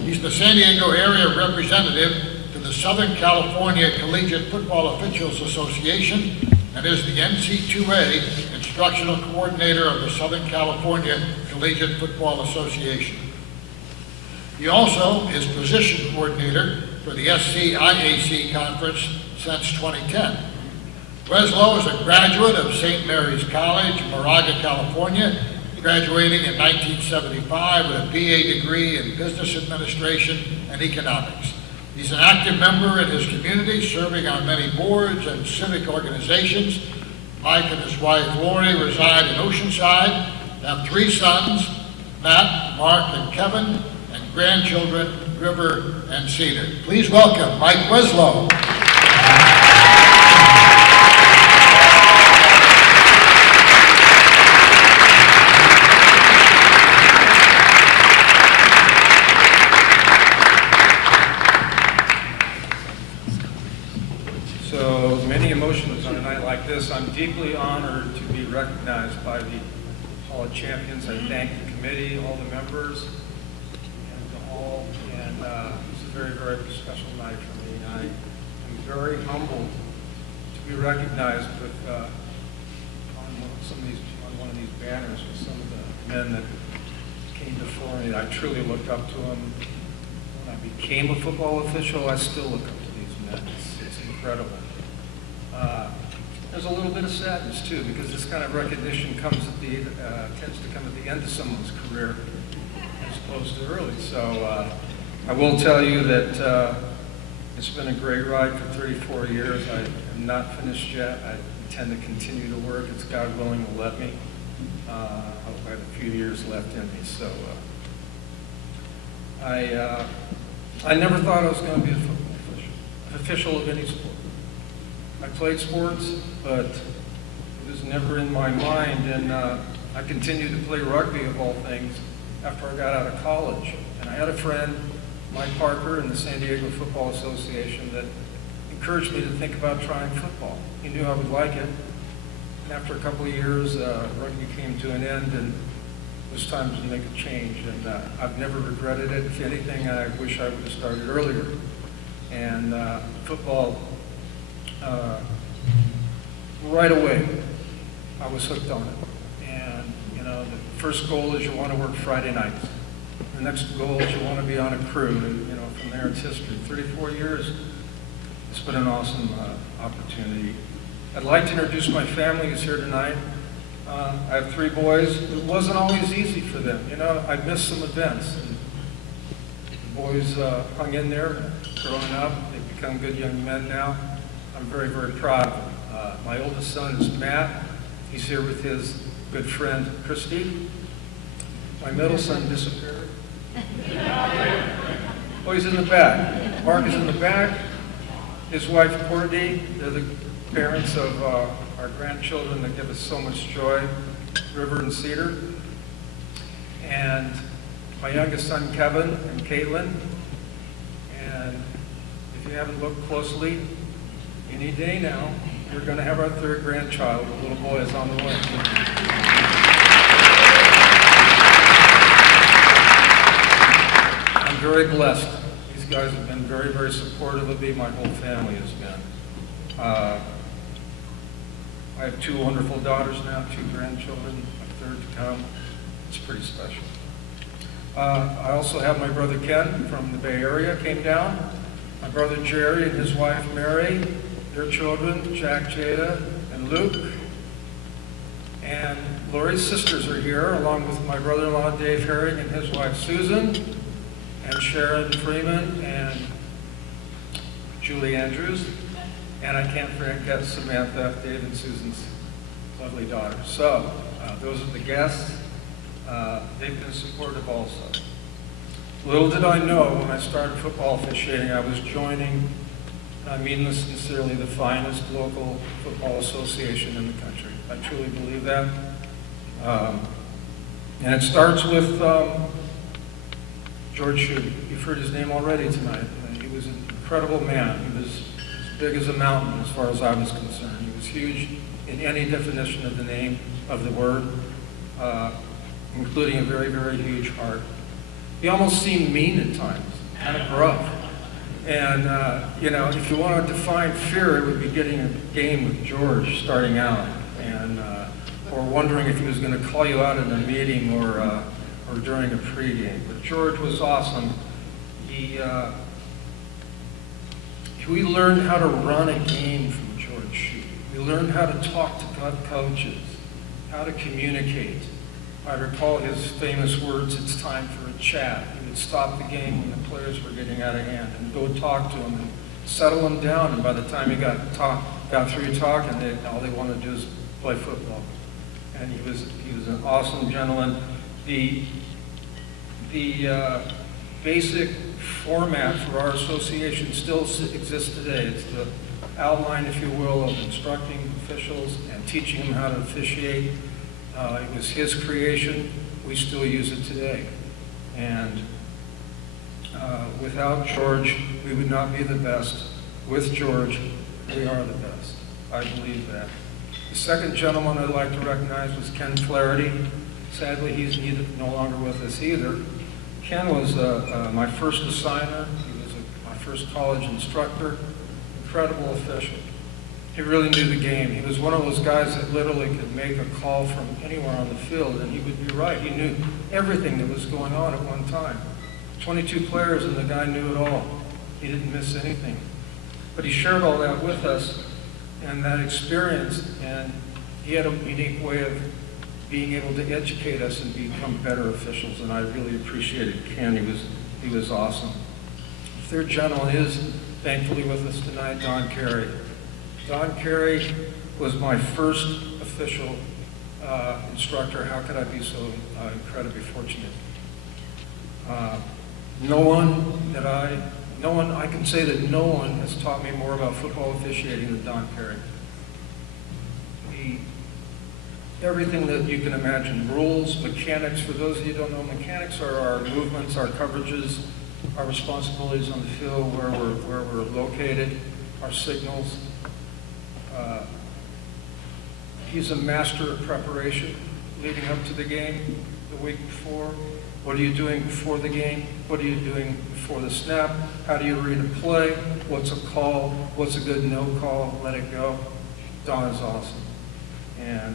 He's the San Diego area representative to the Southern California Collegiate Football Officials Association and is the NC2A instructional coordinator of the Southern California Collegiate Football Association. He also is position coordinator for the SCIAC conference since 2010. Weslow is a graduate of St. Mary's College, Moraga, California, graduating in 1975 with a BA degree in Business Administration and Economics. He's an active member in his community, serving on many boards and civic organizations. Mike and his wife Lori reside in Oceanside, have 3 sons, Matt, Mark, and Kevin, and grandchildren, River and Cedar. Please welcome Mike Weslow. So many emotions on a night like this. I'm deeply honored to be recognized by the Hall of Champions. I thank the committee, all the members, and football, and it's a very, very special night for me. I am very humbled to be recognized with on one of these banners with some of the men that came before me. I truly looked up to them. When I became a football official, I still look up to these men. It's incredible. There's a little bit of sadness too, because this kind of recognition comes at the tends to come at the end of someone's career as opposed to early. So I will tell you that it's been a great ride for 34 years. I am not finished yet. I intend to continue to work. It's God willing to let me. I have a few years left in me. So I never thought I was going to be a football official of any sport. I played sports, but it was never in my mind, and I continued to play rugby, of all things, after I got out of college. And I had a friend, Mike Parker, in the San Diego Football Association, that encouraged me to think about trying football. He knew I would like it. And after a couple of years, rugby came to an end, and it was time to make a change. And I've never regretted it. If anything, I wish I would have started earlier. And football, right away, I was hooked on it. And, you know, the first goal is you want to work Friday nights. The next goal is you want to be on a crew. And, you know, from there it's history. 34 years, it's been an awesome opportunity. I'd like to introduce my family who's here tonight. I have 3 boys. It wasn't always easy for them. You know, I missed some events. And the boys hung in there, growing up. They've become good young men now. I'm very, very proud of them. My oldest son is Matt. He's here with his good friend, Christy. My middle son disappeared. Oh, he's in the back. Mark is in the back. His wife, Courtney. They're the parents of our grandchildren that give us so much joy, River and Cedar. And my youngest son, Kevin, and Caitlin. And if you haven't looked closely, any day now, we're going to have our 3rd grandchild. The little boy is on the way. I'm very blessed. These guys have been very, very supportive of me. My whole family has been. I have 2 wonderful daughters now, 2 grandchildren, a 3rd to come. It's pretty special. I also have my brother Ken from the Bay Area came down. My brother Jerry and his wife Mary, their children, Jack, Jada, and Luke. And Lori's sisters are here, along with my brother-in-law Dave Herring and his wife Susan, and Sharon Freeman, and Julie Andrews. And I can't forget Samantha, Dave and Susan's lovely daughter. So, those are the guests. They've been supportive also. Little did I know when I started football officiating, I was joining, and I mean this sincerely, the finest local football association in the country. I truly believe that. And it starts with George Schutte. You've heard his name already tonight. He was an incredible man. He was as big as a mountain as far as I was concerned. He was huge in any definition of the name, of the word, including a very, very huge heart. He almost seemed mean at times, kind of rough. And, you know, if you want to define fear, it would be getting a game with George starting out, and or wondering if he was going to call you out in a meeting or during a pregame. But George was awesome. We learned how to run a game from George Schutte. We learned how to talk to coaches, how to communicate. I recall his famous words, "It's time for a chat." He would stop the game when the players were getting out of hand and go talk to them and settle them down. And by the time he got through talking, all they wanted to do is play football. And he was an awesome gentleman. The basic format for our association still exists today. It's the outline, if you will, of instructing officials and teaching them how to officiate. It was his creation. We still use it today. And without George, we would not be the best. With George, we are the best. I believe that. The second gentleman I'd like to recognize was Ken Flaherty. Sadly, he's no longer with us either. Ken was my first assigner. He was my first college instructor. Incredible official. He really knew the game. He was one of those guys that literally could make a call from anywhere on the field, and he would be right. He knew everything that was going on at one time. 22 players, and the guy knew it all. He didn't miss anything. But he shared all that with us, and that experience, and he had a unique way of being able to educate us and become better officials, and I really appreciated Ken. He was awesome. The third gentleman is thankfully with us tonight, Don Carey. Don Carey was my first official instructor. How could I be so incredibly fortunate? I can say that no one has taught me more about football officiating than Don Carey. Everything that you can imagine, rules, mechanics. For those of you who don't know, mechanics are our movements, our coverages, our responsibilities on the field, where we're located, our signals. He's a master of preparation leading up to the game the week before. What are you doing before the game? What are you doing before the snap? How do you read a play? What's a call? What's a good no call? Let it go. Don is awesome. And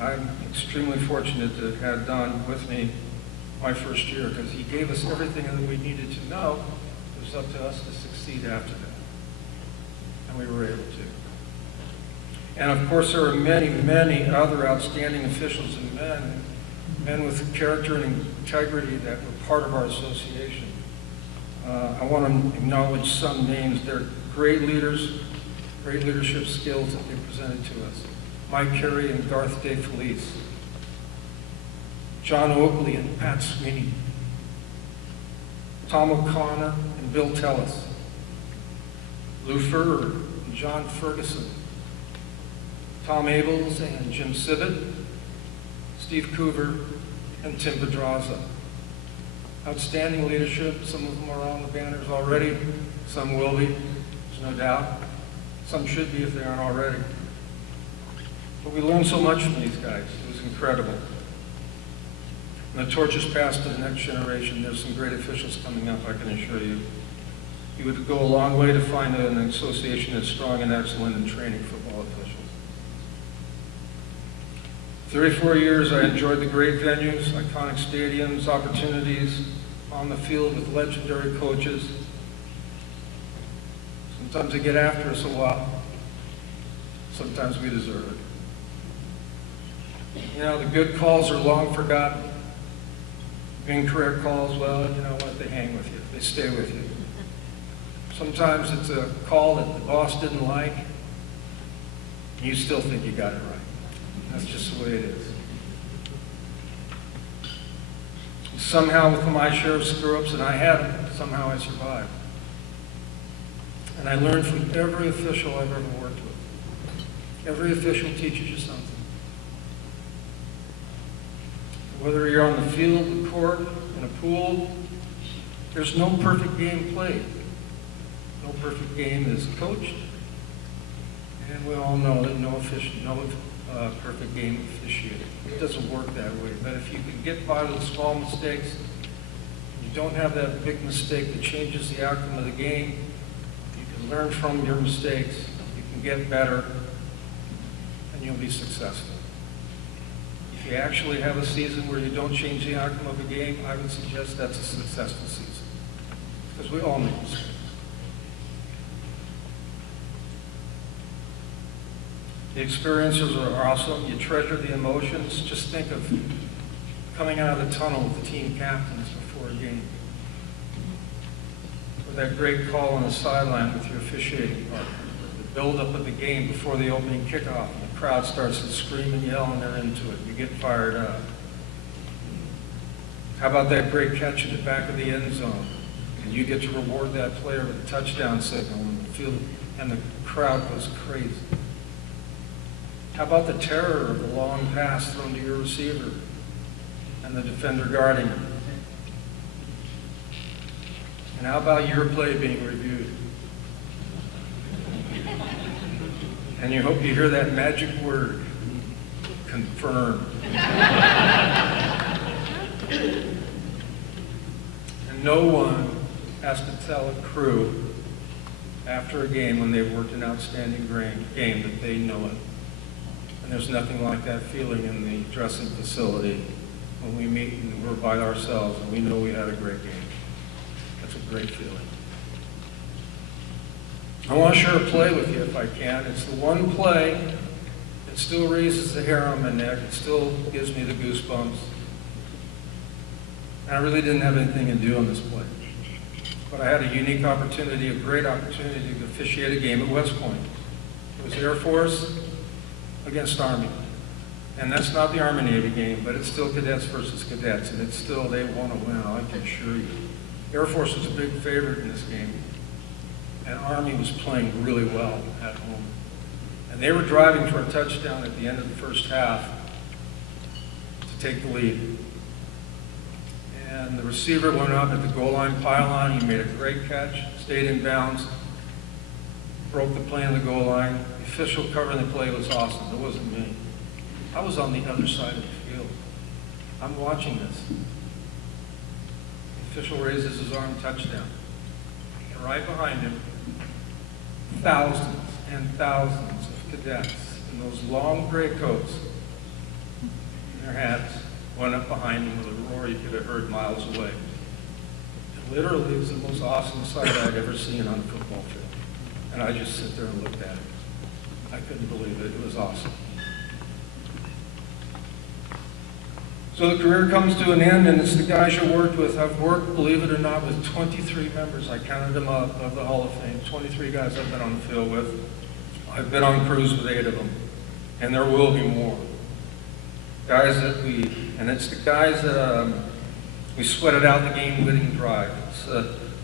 I'm extremely fortunate to have Don with me my first year, because he gave us everything that we needed to know. It was up to us to succeed after that. And we were able to. And of course, there are many, many other outstanding officials and men with character and integrity that were part of our association. I want to acknowledge some names. They're great leaders, great leadership skills that they presented to us. Mike Carey and Garth DeFelice, John Oakley and Pat Sweeney, Tom O'Connor and Bill Tellis, Lou Ferrer and John Ferguson, Tom Abels and Jim Sibbett, Steve Coover and Tim Pedraza. Outstanding leadership. Some of them are on the banners already. Some will be, there's no doubt. Some should be if they aren't already. But we learned so much from these guys. It was incredible. And the torch is passed to the next generation. There's some great officials coming up, I can assure you. You would go a long way to find an association that's strong and excellent in training football officials. 34 years, I enjoyed the great venues, iconic stadiums, opportunities on the field with legendary coaches. Sometimes they get after us a lot. Sometimes we deserve it. You know, the good calls are long forgotten. Incorrect calls, well, you know what, they hang with you. They stay with you. Sometimes it's a call that the boss didn't like, and you still think you got it right. That's just the way it is. Somehow, with my share of screw-ups, and I had them, somehow I survived. And I learned from every official I've ever worked with. Every official teaches you something. Whether you're on the field, the court, in a pool, there's no perfect game played. No perfect game is coached. And we all know that no perfect game officiated. It doesn't work that way. But if you can get by with small mistakes, you don't have that big mistake that changes the outcome of the game, you can learn from your mistakes, you can get better, and you'll be successful. If you actually have a season where you don't change the outcome of a game, I would suggest that's a successful season. Because we all make mistakes. The experiences are awesome. You treasure the emotions. Just think of coming out of the tunnel with the team captains before a game. Or that great call on the sideline with your officiating partner. The build-up of the game before the opening kickoff. And the crowd starts to scream and yell and they're into it. You get fired up. How about that great catch in the back of the end zone? And you get to reward that player with a touchdown signal and the crowd goes crazy. How about the terror of the long pass thrown to your receiver and the defender guarding him? And how about your play being reviewed? And you hope you hear that magic word, confirm. no one has to tell a crew after a game when they've worked an outstanding game that they know it. And there's nothing like that feeling in the dressing facility when we meet and we're by ourselves and we know we had a great game. That's a great feeling. I want to share a play with you if I can. It's the one play that still raises the hair on my neck. It still gives me the goosebumps. And I really didn't have anything to do on this play. But I had a unique opportunity, a great opportunity to officiate a game at West Point. It was Air Force against Army. And that's not the Army-Navy game, but it's still cadets versus cadets, and it's still, they want to win, I can assure you. Air Force was a big favorite in this game, and Army was playing really well at home. And they were driving for a touchdown at the end of the first half to take the lead. And the receiver went up at the goal line pylon, he made a great catch, stayed in bounds, broke the play on the goal line. The official covering the play was awesome, it wasn't me. I was on the other side of the field. I'm watching this. The official raises his arm, touchdown. And right behind him, thousands and thousands of cadets in those long gray coats in their hats went up behind him with a roar you could have heard miles away. It literally was the most awesome sight I'd ever seen on a football field. And I just sit there and looked at it. I couldn't believe it. It was awesome. So the career comes to an end, and it's the guys you worked with. I've worked, believe it or not, with 23 members. I counted them up of the Hall of Fame. 23 guys I've been on the field with. I've been on crews with 8 of them, and there will be more. Guys that and it's the guys that we sweated out the game-winning drive.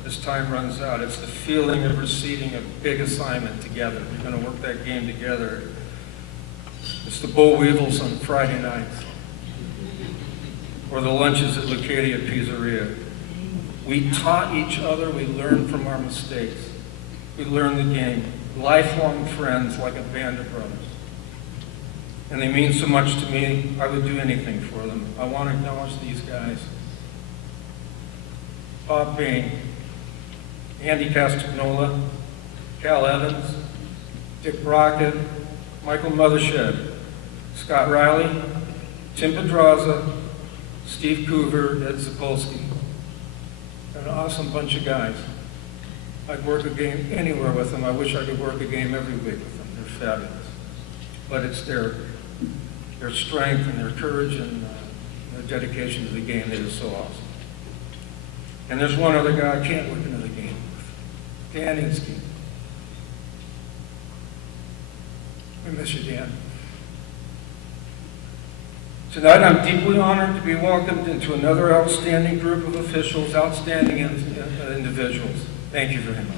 This time runs out. It's the feeling of receiving a big assignment together. We're going to work that game together. It's the boll weevils on Friday nights, or the lunches at Lucadia Pizzeria. We taught each other, we learned from our mistakes. We learned the game. Lifelong friends like a band of brothers. And they mean so much to me, I would do anything for them. I want to acknowledge these guys. Bob Bain, Andy Castagnola, Cal Evans, Dick Brockett, Michael Mothershed, Scott Riley, Tim Pedraza, Steve Coover, Ed Zapolsky. An awesome bunch of guys. I'd work a game anywhere with them. I wish I could work a game every week with them. They're fabulous. But it's their strength and their courage and their dedication to the game that is so awesome. And there's one other guy I can't work another game with. Dan Inskeep. We miss you, Dan. Tonight, I'm deeply honored to be welcomed into another outstanding group of officials, outstanding individuals. Thank you very much.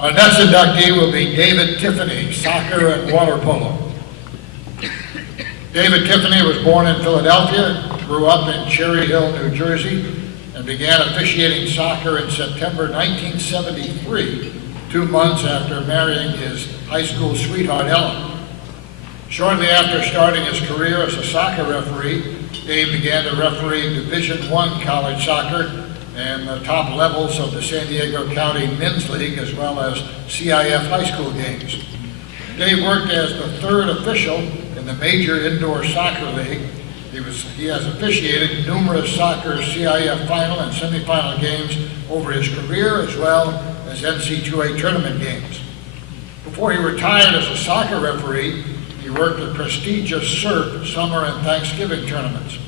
Our next inductee will be David Tiffany, soccer and water polo. David Tiffany was born in Philadelphia, grew up in Cherry Hill, New Jersey, and began officiating soccer in September 1973, 2 months after marrying his high school sweetheart, Ellen. Shortly after starting his career as a soccer referee, Dave began to referee Division I college soccer and the top levels of the San Diego County Men's League, as well as CIF high school games. Dave worked as the 3rd official in the Major Indoor Soccer League. He has officiated numerous soccer CIF final and semifinal games over his career, as well as NC2A tournament games. Before he retired as a soccer referee, he worked at prestigious surf, summer, and Thanksgiving tournaments.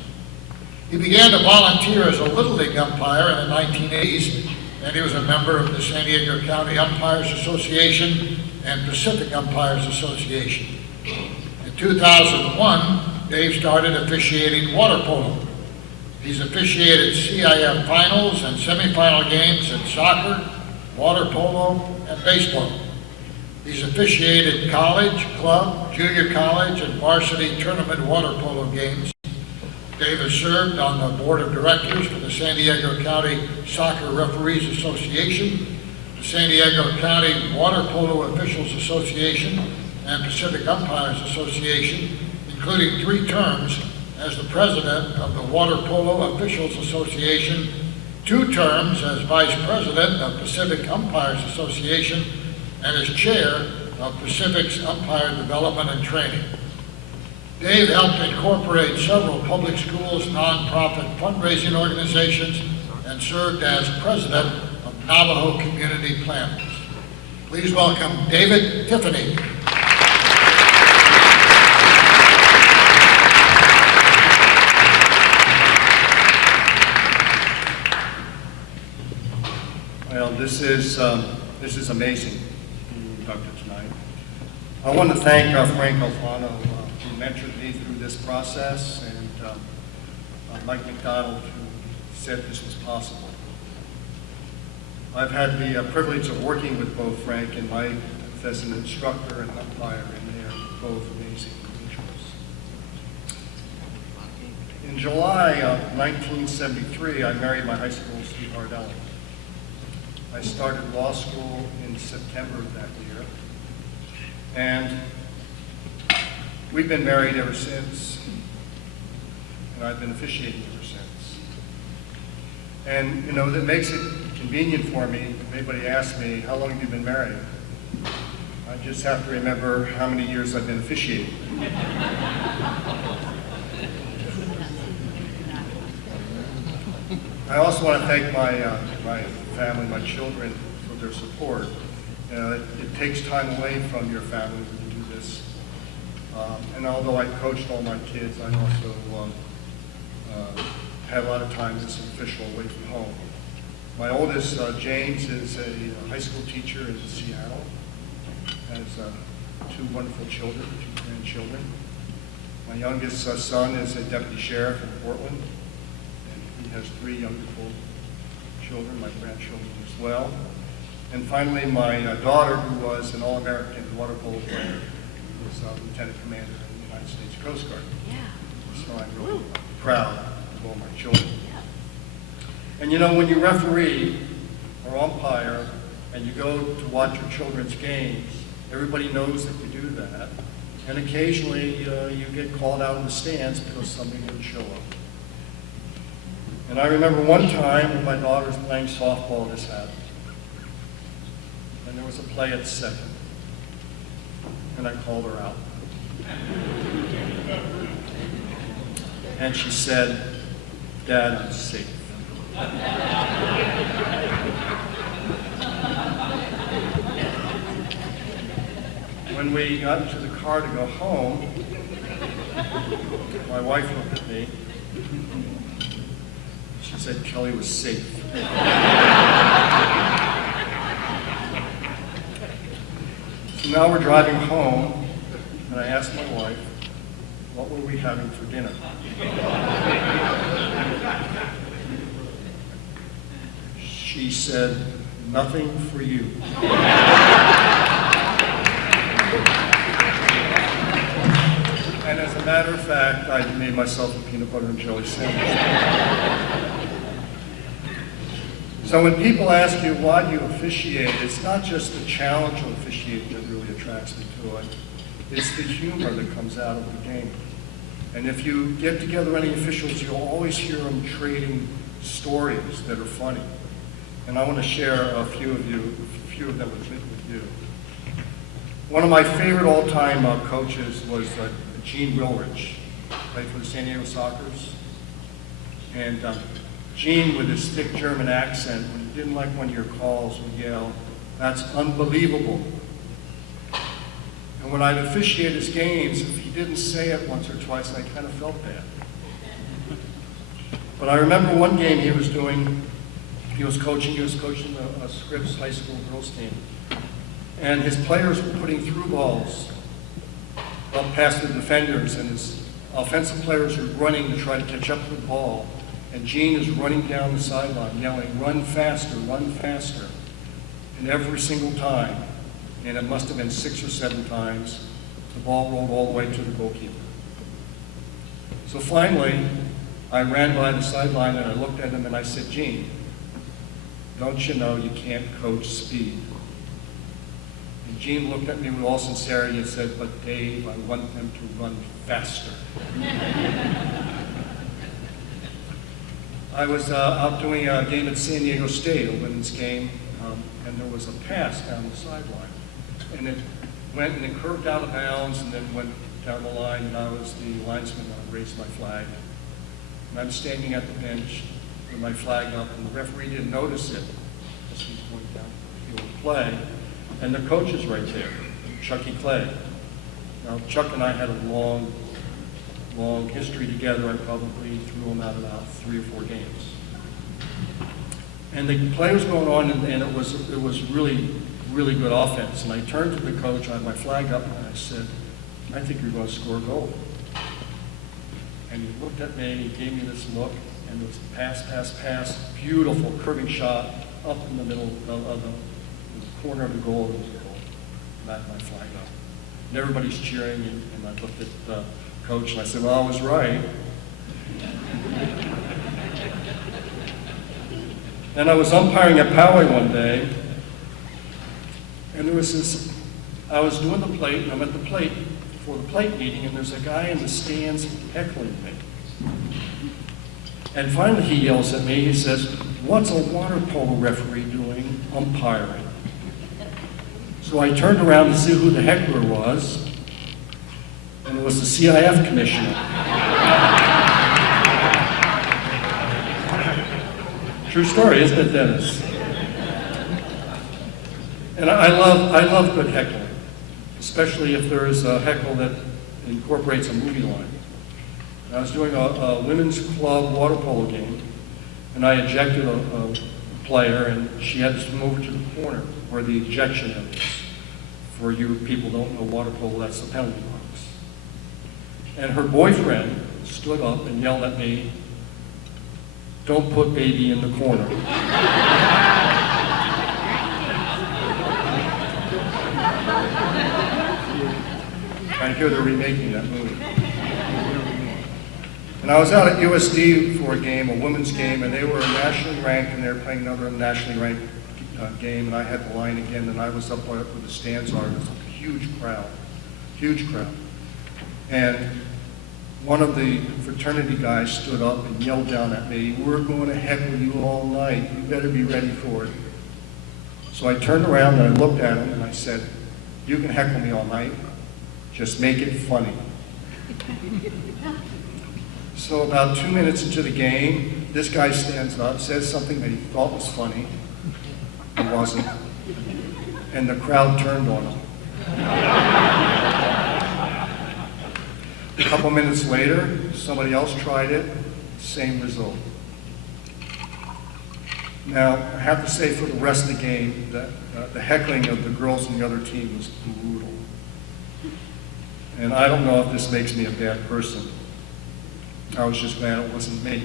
He began to volunteer as a Little League umpire in the 1980s, and he was a member of the San Diego County Umpires Association and Pacific Umpires Association. In 2001, Dave started officiating water polo. He's officiated CIF finals and semifinal games in soccer, water polo, and baseball. He's officiated college, club, junior college, and varsity tournament water polo games. Dave has served on the board of directors for the San Diego County Soccer Referees Association, the San Diego County Water Polo Officials Association, and Pacific Umpires Association, including 3 terms as the president of the Water Polo Officials Association, 2 terms as vice president of Pacific Umpires Association, and as chair of Pacific's Umpire Development and Training. Dave helped incorporate several public schools, nonprofit fundraising organizations, and served as president of Navajo Community Planners. Please welcome David Tiffany. Well, this is amazing, being inducted tonight. I want to thank Frank Alfano, who mentored me through this process, and Mike McDonald, who said this was possible. I've had the privilege of working with both Frank and Mike as an instructor and umpire, and they are both amazing individuals. In July of 1973, I married my high school sweetheart, Ellen. I started law school in September of that year, and we've been married ever since, and I've been officiating ever since. And, you know, that makes it convenient for me. If anybody asks me, how long have you been married? I just have to remember how many years I've been officiating. I also want to thank my family, my children, for their support. It takes time away from your family when you do this. And although I coached all my kids, I also had a lot of time as an official away from home. My oldest, James, is a high school teacher in Seattle, has 2 wonderful children, 2 grandchildren. My youngest son is a deputy sheriff in Portland, and he has 3 wonderful children, my grandchildren as well. And finally, my daughter, who was an All-American water polo player, was Lieutenant Commander in the United States Coast Guard. Yeah. So I'm really proud of all my children. And you know, when you referee or umpire and you go to watch your children's games, everybody knows that you do that. And occasionally you get called out in the stands because somebody didn't show up. And I remember one time when my daughter was playing softball, this happened. And there was a play at second. And I called her out. And she said, "Dad, I'm safe." When we got into the car to go home, my wife looked at me. She said Kelly was safe. So now we're driving home, and I asked my wife, what were we having for dinner? She said, nothing for you. And as a matter of fact, I made myself a peanut butter and jelly sandwich. So when people ask you why do you officiate, it's not just the challenge of officiating that really attracts me to it. It's the humor that comes out of the game. And if you get together any officials, you'll always hear them trading stories that are funny. And I want to share a few of them with you. One of my favorite all-time coaches was Gene Wilrich, played for the San Diego Sockers. And Gene, with his thick German accent, when he didn't like one of your calls, would yell, "That's unbelievable." And when I'd officiate his games, if he didn't say it once or twice, I kind of felt bad. But I remember one game he was coaching the Scripps High School girls team. And his players were putting through balls up past the defenders, and his offensive players are running to try to catch up to the ball, and Gene is running down the sideline yelling, "Run faster, run faster." And every single time, and it must have been 6 or 7 times, the ball rolled all the way to the goalkeeper. So finally, I ran by the sideline and I looked at him and I said, "Gene, don't you know you can't coach speed?" And Gene looked at me with all sincerity and said, "But Dave, I want them to run faster." I was out doing a game at San Diego State, a women's game, and there was a pass down the sideline. And it went and it curved out of bounds and then went down the line, and I was the linesman and I raised my flag. And I'm standing at the bench with my flag up, and the referee didn't notice it as he's going down the field of play. And the coach is right there, Chucky Clay. Now, Chuck and I had a long history together. I probably threw him out about 3 or 4 games. And the play was going on, and it was really, really good offense. And I turned to the coach, I had my flag up, and I said, "I think you're going to score a goal." And he looked at me, he gave me this look, and it was pass, beautiful curving shot up in the middle of the corner of the goal. It was a goal. And I had my flag up. And everybody's cheering, and I looked at the coach, and I said, "Well, I was right." And I was umpiring at Poway one day, and there was this, I was doing the plate, and I'm at the plate for the plate meeting, and there's a guy in the stands heckling me. And finally he yells at me, he says, "What's a water polo referee doing umpiring?" So I turned around to see who the heckler was, and it was the CIF commissioner. True story, isn't it, Dennis? And I love good heckling, especially if there is a heckle that incorporates a movie line. And I was doing a women's club water polo game, and I ejected a player, and she had to swim over to the corner where the ejection is. For you people who don't know water polo, that's the penalty box. And her boyfriend stood up and yelled at me, "Don't put baby in the corner." I hear they're remaking that movie. And I was out at USD for a game, a women's game, and they were nationally ranked, and they were playing another nationally ranked game, and I had the line again, and I was up where the stands are. It was a huge crowd. And one of the fraternity guys stood up and yelled down at me, "We're going to heckle you all night. You better be ready for it." So I turned around and I looked at him and I said, "You can heckle me all night. Just make it funny." So about 2 minutes into the game, this guy stands up, says something that he thought was funny. It wasn't. And the crowd turned on him. A couple minutes later, somebody else tried it, same result. Now, I have to say for the rest of the game, that the heckling of the girls on the other team was brutal. And I don't know if this makes me a bad person. I was just glad it wasn't me.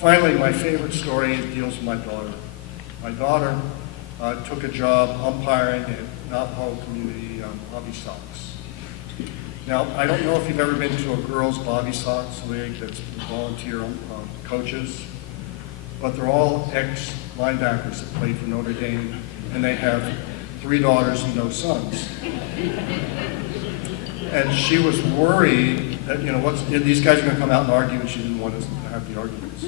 Finally, my favorite story deals with my daughter. My daughter took a job umpiring at Navajo Community Bobby Sox. Now, I don't know if you've ever been to a girls' Bobby Sox league that's volunteer coaches, but they're all ex-linebackers that played for Notre Dame, and they have 3 daughters and no sons. And she was worried that, these guys are going to come out and argue, and she didn't want to have the arguments.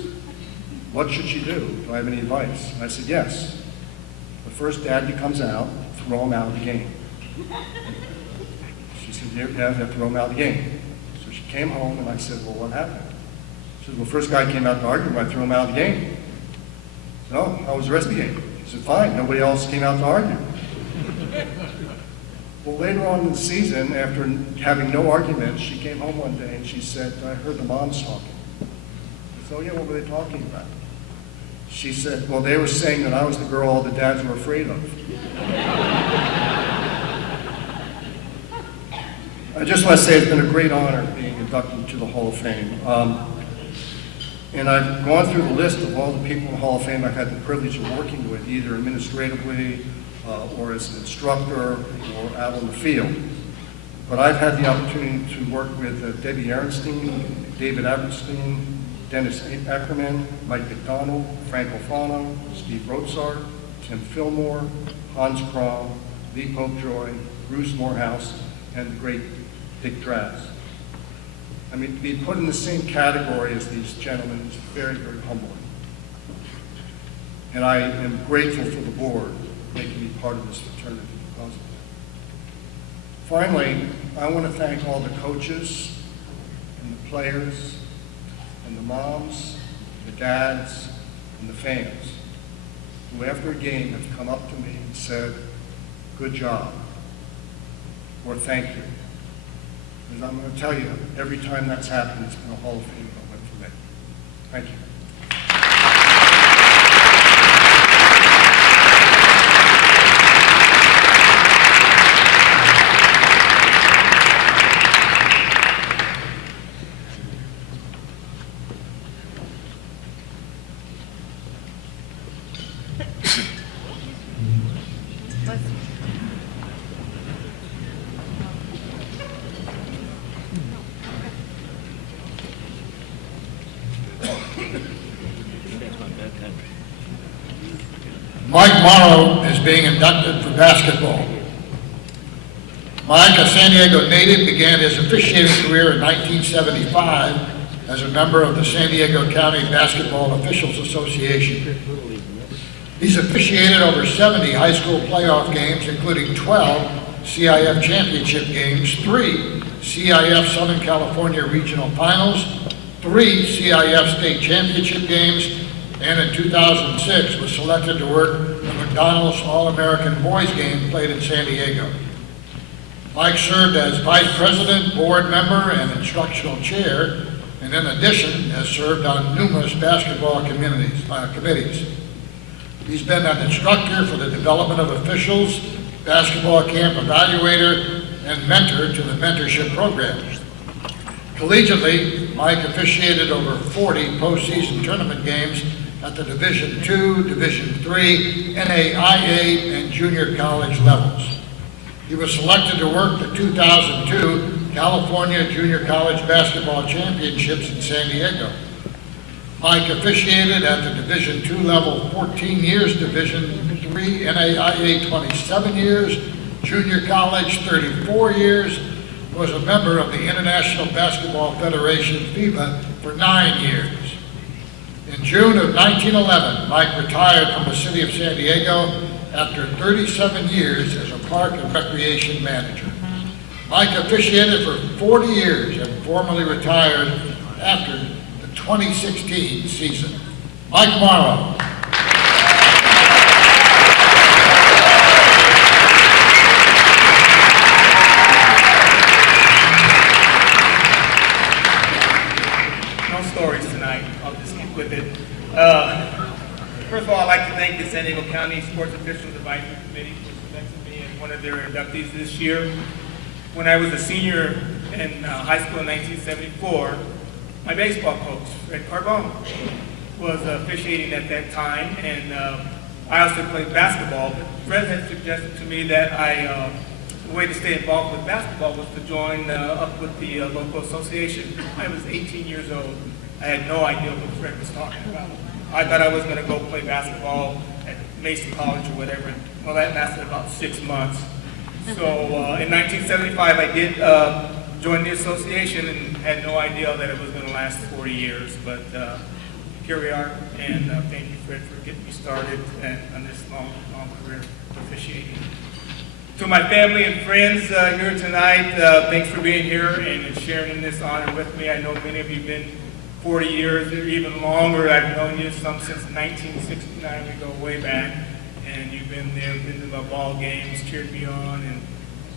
What should she do? Do I have any advice? And I said, yes. The first daddy comes out, throw him out of the game. She said, you have to throw him out of the game. So she came home, and I said, well, what happened? She said, well, first guy came out to argue, I threw him out of the game. I said, oh, how was the rest of the game? She said, fine, nobody else came out to argue. Well, later on in the season, after having no arguments, she came home one day and she said, I heard the moms talking. I said, oh yeah, what were they talking about? She said, well, they were saying that I was the girl all the dads were afraid of. I just want to say it's been a great honor being inducted into the Hall of Fame. And I've gone through the list of all the people in the Hall of Fame I've had the privilege of working with, either administratively or as an instructor or out on the field. But I've had the opportunity to work with Debbie Ehrenstein, David Aberstein, Dennis Ackerman, Mike McDonald, Frank Alfano, Steve Rotsart, Tim Fillmore, Hans Krom, Lee Popejoy, Bruce Morehouse, and the great Dick Draz. I mean, to be put in the same category as these gentlemen is very, very humbling. And I am grateful for the board making me part of this fraternity because of that. Finally, I want to thank all the coaches and the players and the moms, the dads, and the fans who after a game have come up to me and said, "Good job," or "Thank you." Because I'm going to tell you, every time that's happened, it's been a Hall of Fame moment for me. Thank you. Mike Morrow is being inducted for basketball. Mike, a San Diego native, began his officiating career in 1975 as a member of the San Diego County Basketball Officials Association. He's officiated over 70 high school playoff games, including 12 CIF championship games, 3 CIF Southern California regional finals, 3 CIF state championship games, and in 2006 was selected to work the McDonald's All-American Boys game played in San Diego. Mike served as vice president, board member, and instructional chair, and in addition has served on numerous basketball committees. He's been an instructor for the development of officials, basketball camp evaluator, and mentor to the mentorship programs. Collegiately, Mike officiated over 40 postseason tournament games at the Division II, Division III, NAIA, and junior college levels. He was selected to work the 2002 California Junior College Basketball Championships in San Diego. Mike officiated at the Division II level 14 years, Division III, NAIA 27 years, junior college 34 years, was a member of the International Basketball Federation, FIBA, for 9 years. In June of 1911, Mike retired from the city of San Diego after 37 years as a park and recreation manager. Mike officiated for 40 years and formally retired after the 2016 season. Mike Morrow. No stories tonight. I'll just keep with it. First of all, I'd like to thank the San Diego County Sports Officials Advisory Committee for selecting me as one of their inductees this year. When I was a senior in high school in 1974, my baseball coach, Fred Carbone, was officiating at that time, and I also played basketball. But Fred had suggested to me that the way to stay involved with basketball was to join up with the local association. I was 18 years old. I had no idea what Fred was talking about. I thought I was going to go play basketball at Mason College or whatever. Well, that lasted about 6 months. So in 1975, I did join the association and had no idea that it was going to last 40 years. But here we are, and thank you, Fred, for getting me started on this long career officiating. To my family and friends here tonight, thanks for being here and sharing this honor with me. I know many of you have been 40 years or even longer. I've known you some since 1969. We go way back, and you've been there, been to my ball games, cheered me on, and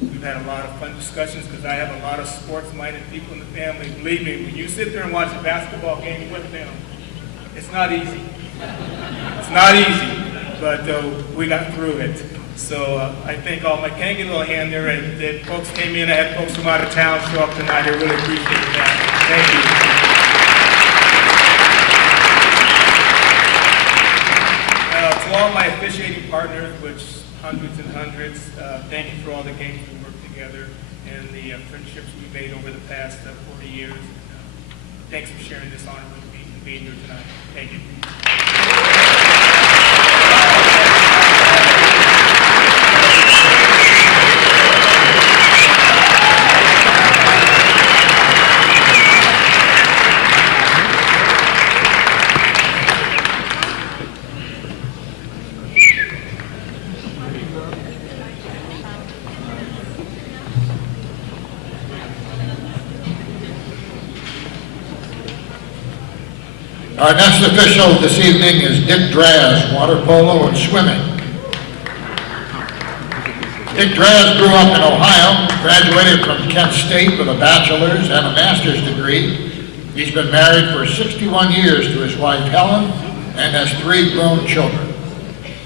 we've had a lot of fun discussions because I have a lot of sports-minded people in the family. Believe me, when you sit there and watch a basketball game with them, it's not easy. It's not easy, but we got through it. So I thank all my, can I get a little hand there? And the folks came in, I had folks from out of town show up tonight. I really appreciate that. Thank you. To all my officiating partners, which hundreds and hundreds, thank you for all the games we worked together and the friendships we made over the past 40 years. Thanks for sharing this honor with me and being here tonight. Thank you. Our next official this evening is Dick Draz, water polo and swimming. Dick Draz grew up in Ohio, graduated from Kent State with a bachelor's and a master's degree. He's been married for 61 years to his wife Helen and has 3 grown children.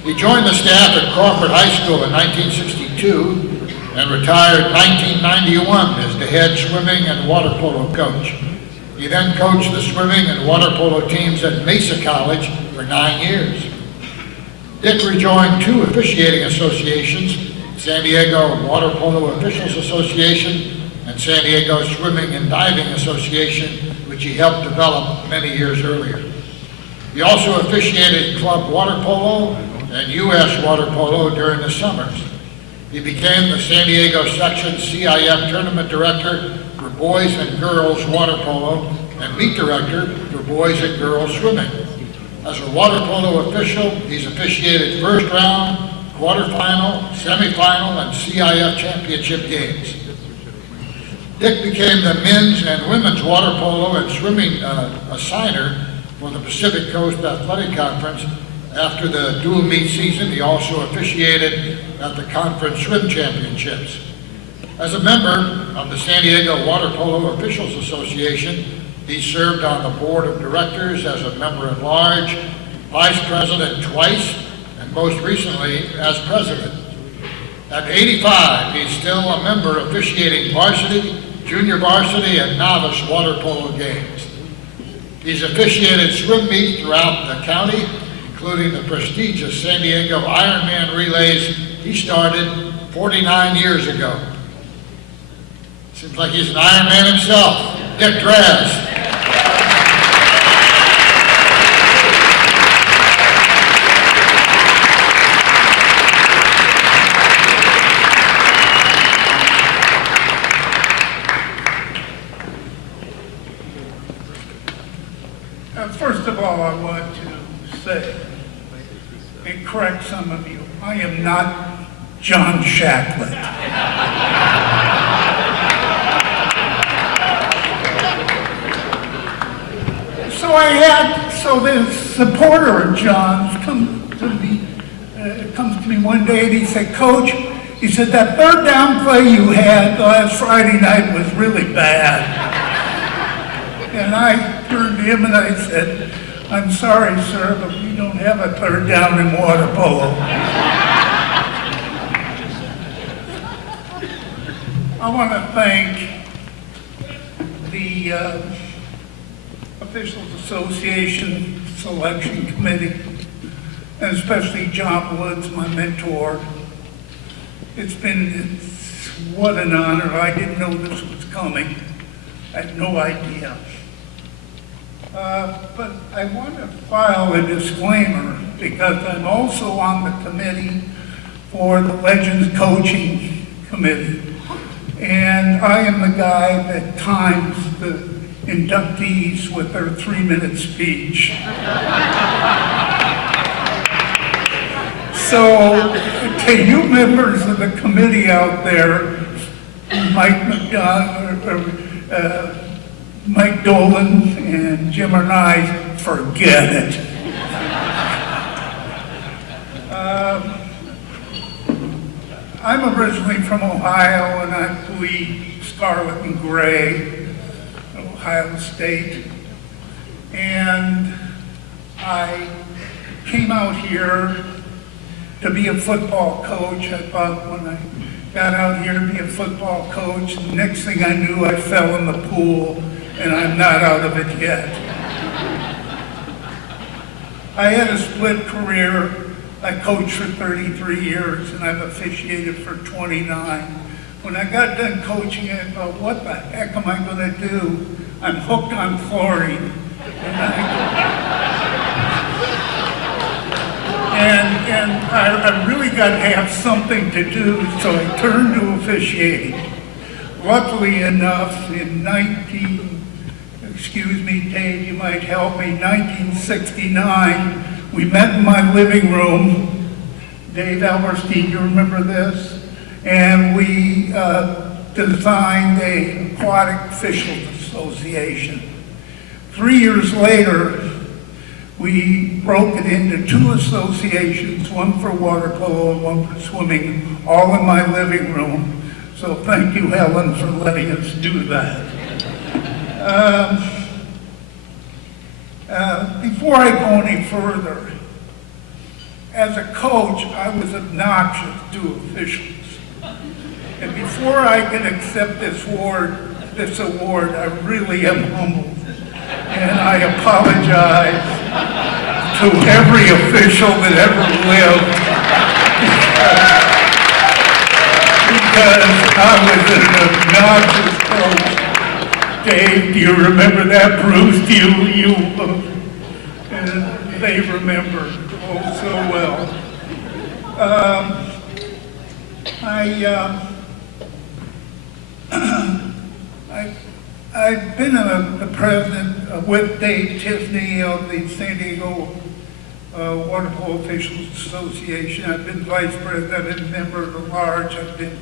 He joined the staff at Crawford High School in 1962 and retired in 1991 as the head swimming and water polo coach. He then coached the swimming and water polo teams at Mesa College for 9 years. Dick rejoined 2 officiating associations, San Diego Water Polo Officials Association and San Diego Swimming and Diving Association, which he helped develop many years earlier. He also officiated club water polo and U.S. water polo during the summers. He became the San Diego section CIF tournament director for boys and girls water polo and meet director for boys and girls swimming. As a water polo official, he's officiated first round, quarterfinal, semifinal, and CIF championship games. Dick became the men's and women's water polo and swimming assigner for the Pacific Coast Athletic Conference. After the dual meet season, he also officiated at the conference swim championships. As a member of the San Diego Water Polo Officials Association, he served on the board of directors as a member at large, vice president twice, and most recently as president. At 85, he's still a member officiating varsity, junior varsity, and novice water polo games. He's officiated swim meets throughout the county, including the prestigious San Diego Ironman relays he started 49 years ago. Seems like he's an Ironman himself, Dick Draz. First of all, I want to say and correct some of you. I am not John Shacklet. So the supporter of John's comes to me one day and he said, Coach, he said, that third down play you had last Friday night was really bad. And I turned to him and I said, I'm sorry, sir, but we don't have a third down in water polo. I want to thank the Officials Association Selection Committee, and especially John Woods, my mentor. What an honor. I didn't know this was coming. I had no idea. But I want to file a disclaimer because I'm also on the committee for the Legends Coaching Committee. And I am the guy that times the inductees with their 3-minute speech. So, to you members of the committee out there, Mike Dolan and Jim and I, forget it. I'm originally from Ohio and I bleed scarlet and gray, Ohio State. And I came out here to be a football coach. I thought when I got out here to be a football coach, the next thing I knew, I fell in the pool, and I'm not out of it yet. I had a split career. I coached for 33 years, and I've officiated for 29. When I got done coaching, I thought, what the heck am I going to do? I'm hooked on chlorine. And I really got to have something to do, so I turned to officiating. Luckily enough, in excuse me, Dave, you might help me, 1969, we met in my living room. Dave Alberstein, you remember this? And we designed an aquatic officials association. 3 years later, we broke it into 2 associations, one for water polo and one for swimming, all in my living room. So thank you, Helen, for letting us do that. Before I go any further, as a coach, I was obnoxious to officials. And before I can accept this award, I really am humbled. And I apologize to every official that ever lived because I was an obnoxious coach. Dave, do you remember that? Bruce, do you they remember oh so well. I've been the president with Dave Tiffany of the San Diego Water Polo Officials Association. I've been vice president, I've been member of the large, I've been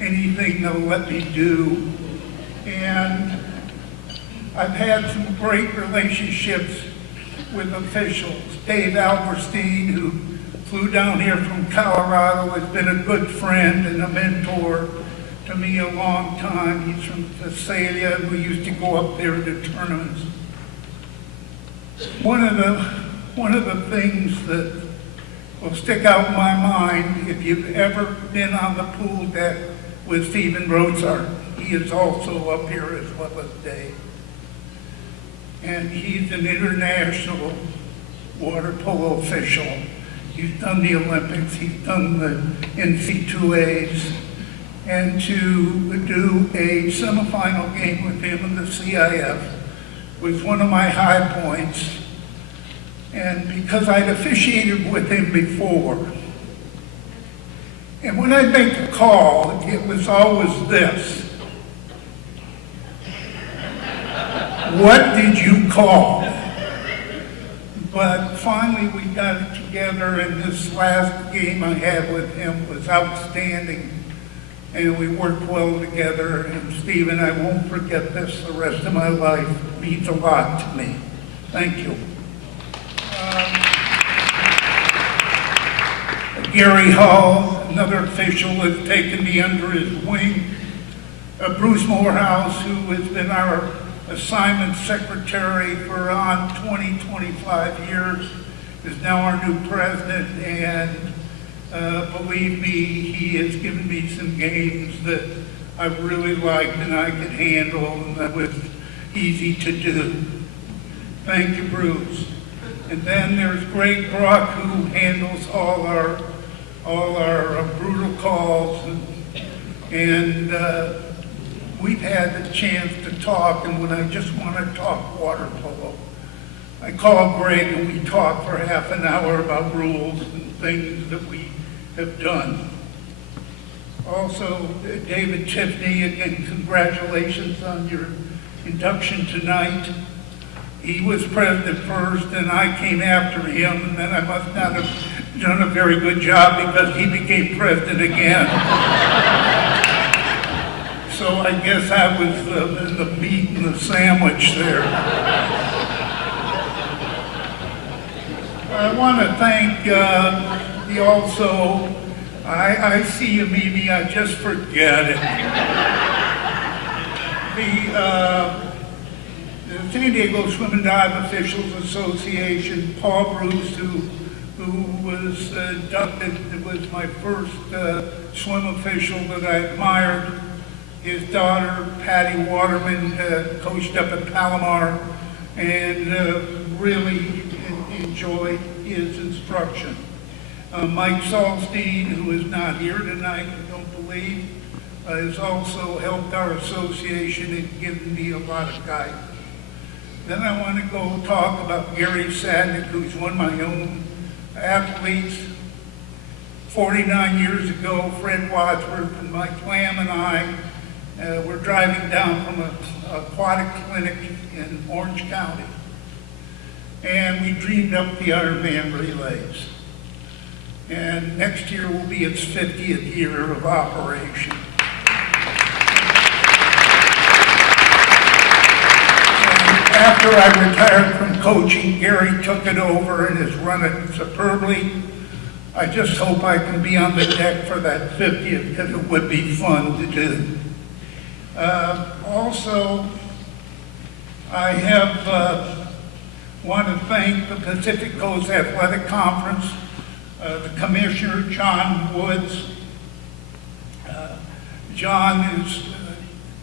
anything they'll let me do. And I've had some great relationships with officials. Dave Alberstein, who flew down here from Colorado, has been a good friend and a mentor to me a long time. He's from Visalia, and we used to go up there to tournaments. One of the things that will stick out in my mind, if you've ever been on the pool deck with Stephen Rosart, he is also up here as well as Dave. And he's an international water polo official. He's done the Olympics, he's done the NC2As, and to do a semifinal game with him in the CIF was one of my high points. And because I'd officiated with him before, and when I'd make a call, it was always this: what did you call? But finally we got it together, and this last game I had with him was outstanding. And we worked well together, and Stephen, I won't forget this the rest of my life. It means a lot to me. Thank you. Gary Hall, another official, has taken me under his wing. Bruce Morehouse, who has been our assignment secretary for 25 years, is now our new president, and believe me, he has given me some games that I really liked and I could handle, and that was easy to do. Thank you, Bruce. And then there's Greg Brock, who handles all our brutal calls, and we've had the chance to talk, and when I just want to talk water polo, I call Greg and we talk for half an hour about rules and things that we have done. Also, David Tiffany, again, congratulations on your induction tonight. He was president first, and I came after him, and then I must not have done a very good job because he became president again. So I guess I was the meat and the sandwich there. I want to thank I see you, Mimi, I just forget it. The San Diego Swim and Dive Officials Association, Paul Bruce, who who was inducted, was my first swim official that I admired. His daughter, Patty Waterman, coached up at Palomar and really enjoyed his instruction. Mike Salstein, who is not here tonight, I don't believe, has also helped our association and given me a lot of guidance. Then I want to go talk about Gary Sadnick, who's one of my own athletes. 49 years ago, Fred Wadsworth and Mike Lamb and I were driving down from an aquatic clinic in Orange County. And we dreamed up the Ironman relays. And next year will be its 50th year of operation. And after I retired from coaching, Gary took it over and has run it superbly. I just hope I can be on the deck for that 50th because it would be fun to do. Also, I have want to thank the Pacific Coast Athletic Conference, the Commissioner, John Woods. John has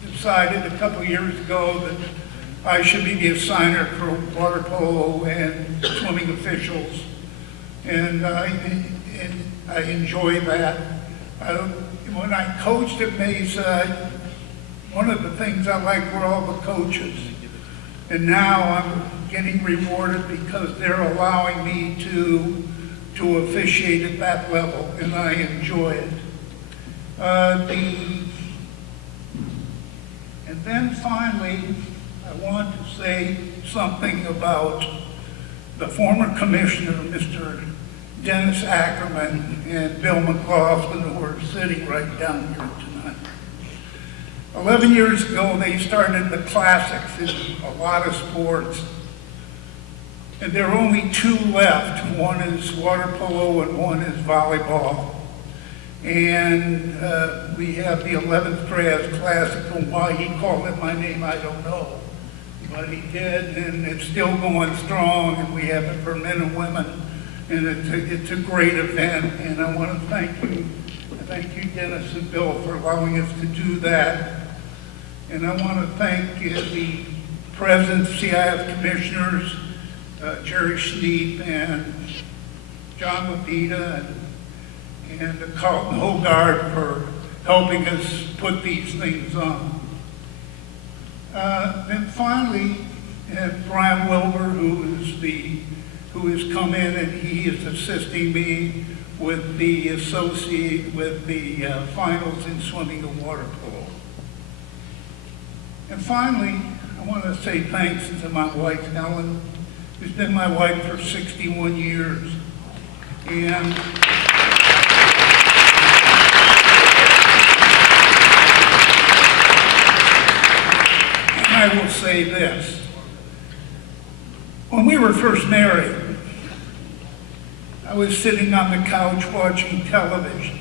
decided a couple years ago that I should be the assigner for water polo and swimming officials, and I enjoy that. When I coached at Mesa, one of the things I liked were all the coaches. And now I'm getting rewarded because they're allowing me to officiate at that level, and I enjoy it. And then finally, I want to say something about the former commissioner, Mr. Dennis Ackerman and Bill McLaughlin, who are sitting right down here tonight. 11 years ago, they started the classics in a lot of sports. And there are only two left. One is water polo and one is volleyball. And we have the 11th Class Classic, and why he called it my name, I don't know. But he did, and it's still going strong, and we have it for men and women. And it's a great event, and I want to thank you. Thank you, Dennis and Bill, for allowing us to do that. And I want to thank the President, CIF Commissioners, Jerry Schneep and John Lapita and Carlton Hogard for helping us put these things on. Then finally, Brian Wilbur, who has come in and he is assisting me with the finals in swimming and water polo. And finally, I want to say thanks to my wife, Helen, who's been my wife for 61 years. And I will say this. When we were first married, I was sitting on the couch watching television.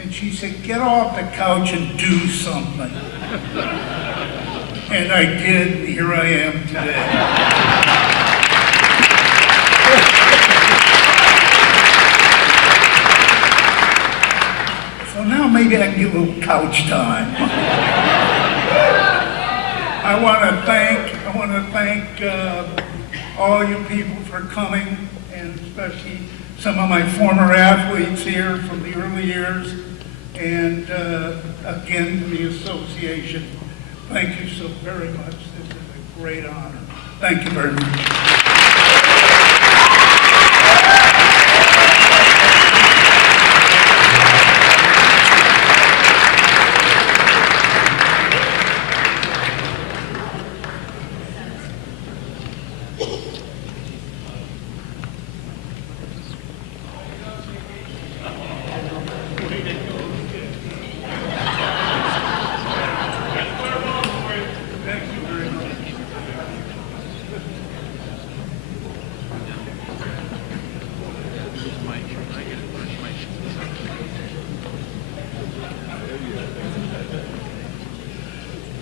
And she said, "Get off the couch and do something." And I did, and here I am today. So now maybe I can get a little couch time. I want to thank all you people for coming, and especially some of my former athletes here from the early years, and again, the association. Thank you so very much. This is a great honor. Thank you very much.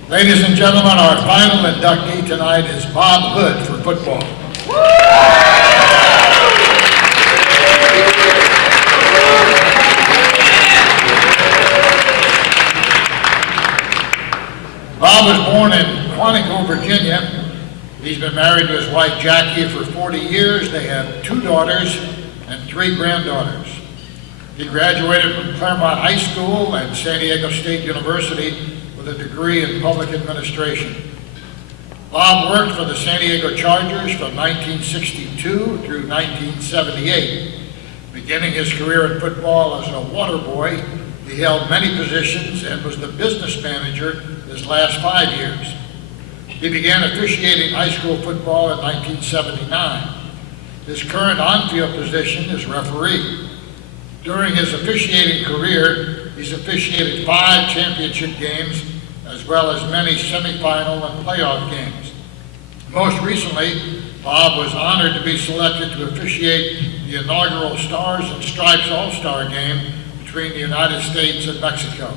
Ladies and gentlemen, our final inductee tonight is Bob Hood for football. Bob was born in Quantico, Virginia. He's been married to his wife Jackie for 40 years. They have 2 daughters and 3 granddaughters. He graduated from Claremont High School and San Diego State University with a degree in public administration. Bob worked for the San Diego Chargers from 1962 through 1978. Beginning his career in football as a water boy, he held many positions and was the business manager his last 5 years. He began officiating high school football in 1979. His current on-field position is referee. During his officiating career, he's officiated 5 championship games as well as many semifinal and playoff games. Most recently, Bob was honored to be selected to officiate the inaugural Stars and Stripes All-Star game between the United States and Mexico.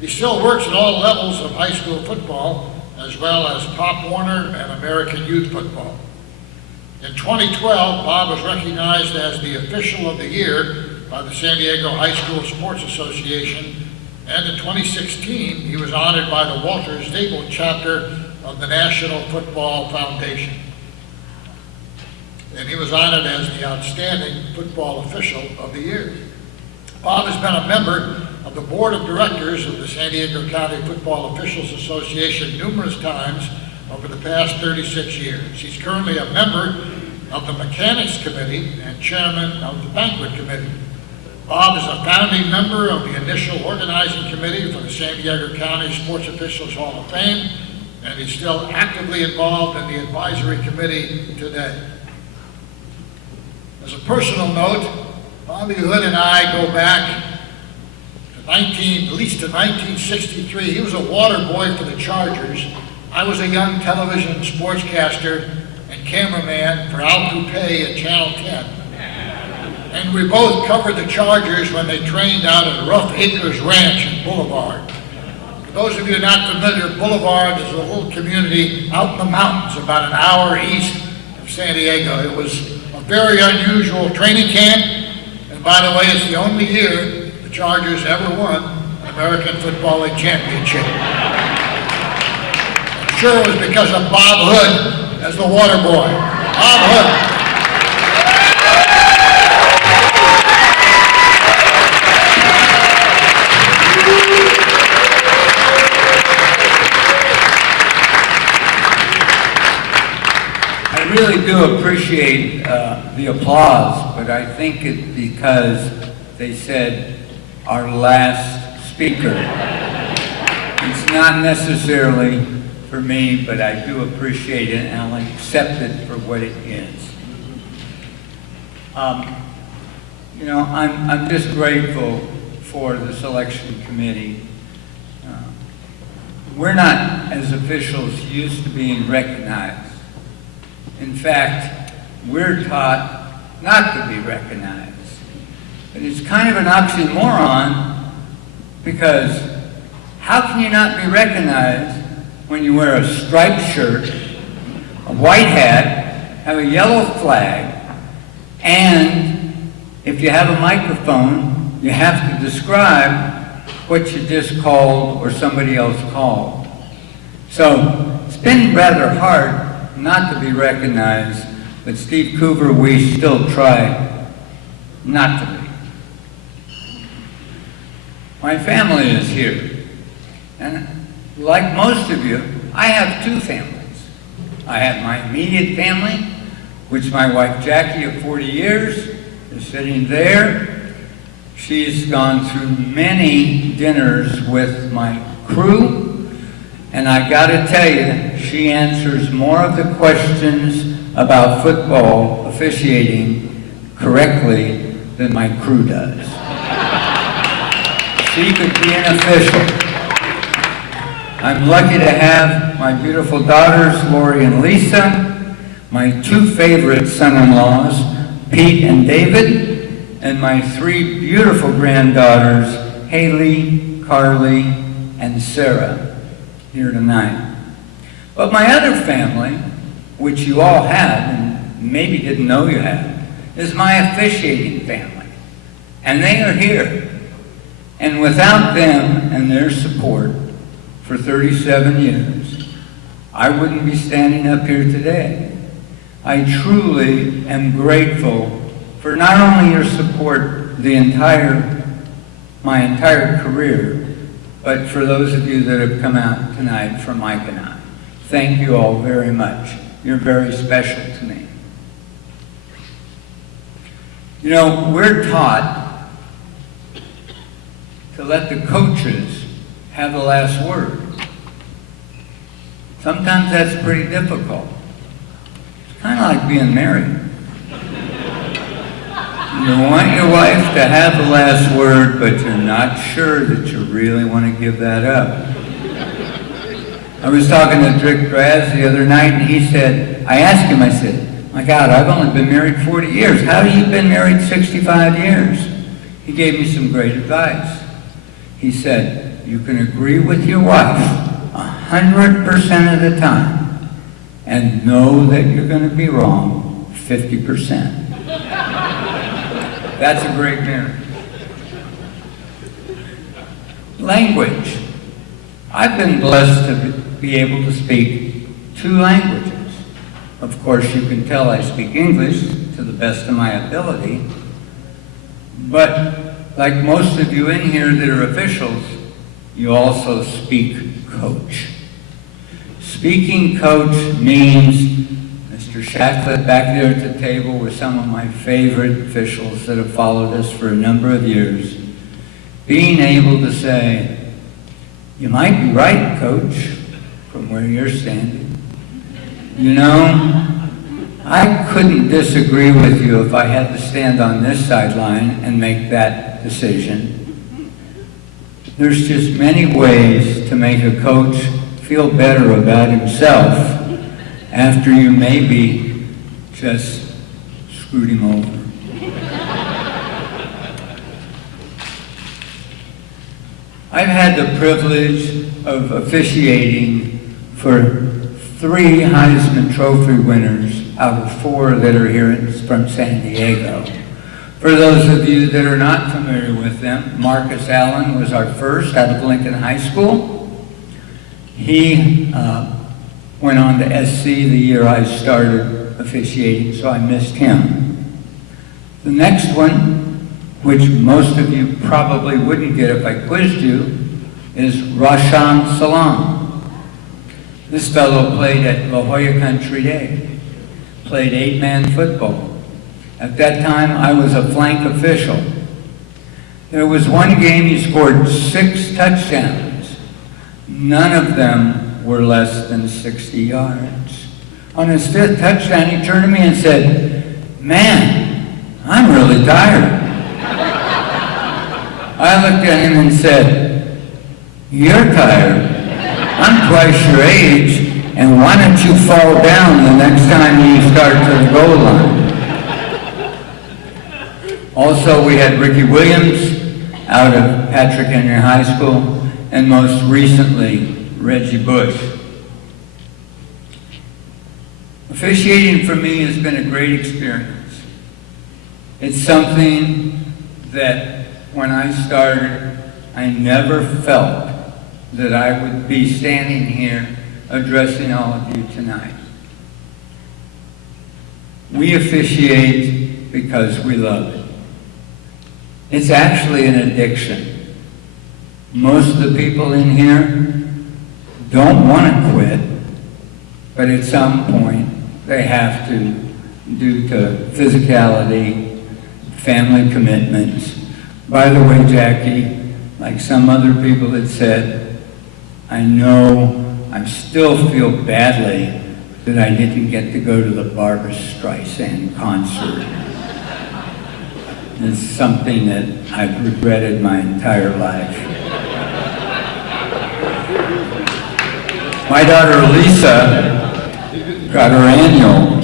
He still works at all levels of high school football, as well as Pop Warner and American Youth Football. In 2012, Bob was recognized as the Official of the Year by the San Diego High School Sports Association, and in 2016, he was honored by the Walters Dable chapter of the National Football Foundation. And he was honored as the Outstanding Football Official of the Year. Bob has been a member of the Board of Directors of the San Diego County Football Officials Association numerous times over the past 36 years. He's currently a member of the Mechanics Committee and Chairman of the Banquet Committee. Bob is a founding member of the initial organizing committee for the San Diego County Sports Officials Hall of Fame, and he's still actively involved in the advisory committee today. As a personal note, Bobby Hood and I go back to at least to 1963. He was a water boy for the Chargers. I was a young television sportscaster and cameraman for Al Coupe at Channel 10. And we both covered the Chargers when they trained out at Rough Acres Ranch in Boulevard. For those of you not familiar, Boulevard is a little community out in the mountains about an hour east of San Diego. It was a very unusual training camp, and by the way, it's the only year the Chargers ever won an American Football League championship. I'm sure it was because of Bob Hood as the water boy. Bob Hood. I really do appreciate the applause, but I think it's because they said our last speaker. It's not necessarily for me, but I do appreciate it and I'll accept it for what it is. You know, I'm just grateful for the selection committee. We're not, as officials, used to being recognized. In fact, we're taught not to be recognized. But it's kind of an oxymoron, because how can you not be recognized when you wear a striped shirt, a white hat, have a yellow flag, and if you have a microphone, you have to describe what you just called or somebody else called. So it's been rather hard not to be recognized, but Steve Coover, we still try not to be. My family is here, and like most of you, I have 2 families. I have my immediate family, which my wife Jackie of 40 years is sitting there. She's gone through many dinners with my crew, and I gotta tell you, she answers more of the questions about football officiating correctly than my crew does. She could be an official. I'm lucky to have my beautiful daughters, Lori and Lisa, my 2 favorite son-in-laws, Pete and David, and my 3 beautiful granddaughters, Haley, Carly, and Sarah, here tonight. But my other family, which you all have, and maybe didn't know you had, is my officiating family. And they are here. And without them and their support, for 37 years, I wouldn't be standing up here today. I truly am grateful for not only your support my entire career, but for those of you that have come out tonight for Mike and I. Thank you all very much. You're very special to me. You know, we're taught to let the coaches have the last word. Sometimes that's pretty difficult. It's kind of like being married. You want your wife to have the last word, but you're not sure that you really want to give that up. I was talking to Rick Draz the other night, and he said, I asked him, I said, my God, I've only been married 40 years. How have you been married 65 years? He gave me some great advice. He said, you can agree with your wife 100% of the time and know that you're going to be wrong 50%. That's a great marriage. Language. I've been blessed to be able to speak 2 languages. Of course, you can tell I speak English to the best of my ability, but like most of you in here that are officials, you also speak coach. Speaking coach means Mr. Shacklett back there at the table with some of my favorite officials that have followed us for a number of years, being able to say, you might be right, coach, from where you're standing. You know, I couldn't disagree with you if I had to stand on this sideline and make that decision. There's just many ways to make a coach feel better about himself after you maybe just screwed him over. I've had the privilege of officiating for 3 Heisman Trophy winners out of 4 that are here from San Diego. For those of you that are not familiar with them, Marcus Allen was our first out of Lincoln High School. He went on to SC the year I started officiating, so I missed him. The next one, which most of you probably wouldn't get if I quizzed you, is Rashan Salam. This fellow played at La Jolla Country Day, played 8-man football. At that time, I was a flank official. There was one game he scored 6 touchdowns. None of them were less than 60 yards. On his 5th touchdown, he turned to me and said, man, I'm really tired. I looked at him and said, you're tired. I'm twice your age, and why don't you fall down the next time you start to the goal line? Also, we had Ricky Williams out of Patrick Henry High School, and most recently, Reggie Bush. Officiating for me has been a great experience. It's something that when I started, I never felt that I would be standing here addressing all of you tonight. We officiate because we love it. It's actually an addiction. Most of the people in here don't want to quit, but at some point they have to, due to physicality, family commitments. By the way, Jackie, like some other people had said, I know I still feel badly that I didn't get to go to the Barbra Streisand concert. It's something that I've regretted my entire life. My daughter Lisa got her annual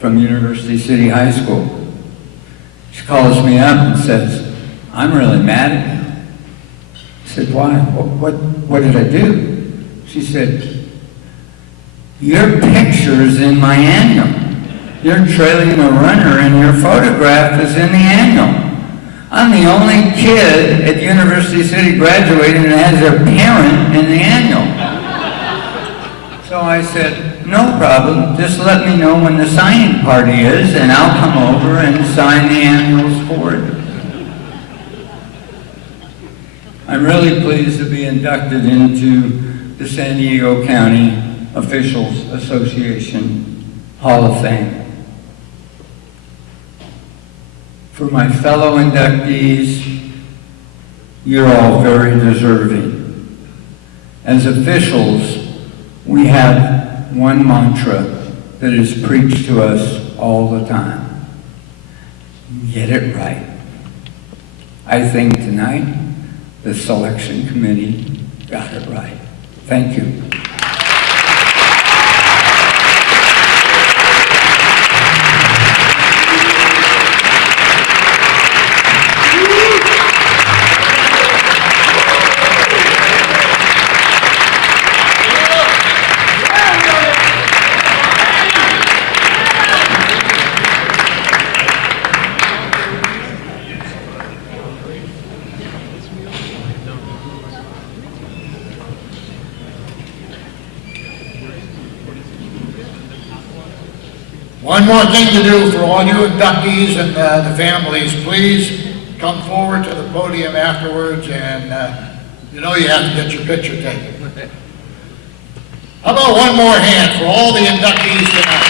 from University City High School. She calls me up and says, I'm really mad at you. I said, why? What did I do? She said, your picture's in my annual. You're trailing a runner and your photograph is in the annual. I'm the only kid at University City graduating that has their parent in the annual. So I said, no problem, just let me know when the signing party is and I'll come over and sign the annuals for it. I'm really pleased to be inducted into the San Diego County Officials Association Hall of Fame. For my fellow inductees, you're all very deserving. As officials, we have one mantra that is preached to us all the time. Get it right. I think tonight, the selection committee got it right. Thank you. One more thing to do for all you inductees and the families. Please come forward to the podium afterwards and you know you have to get your picture taken. How about one more hand for all the inductees tonight?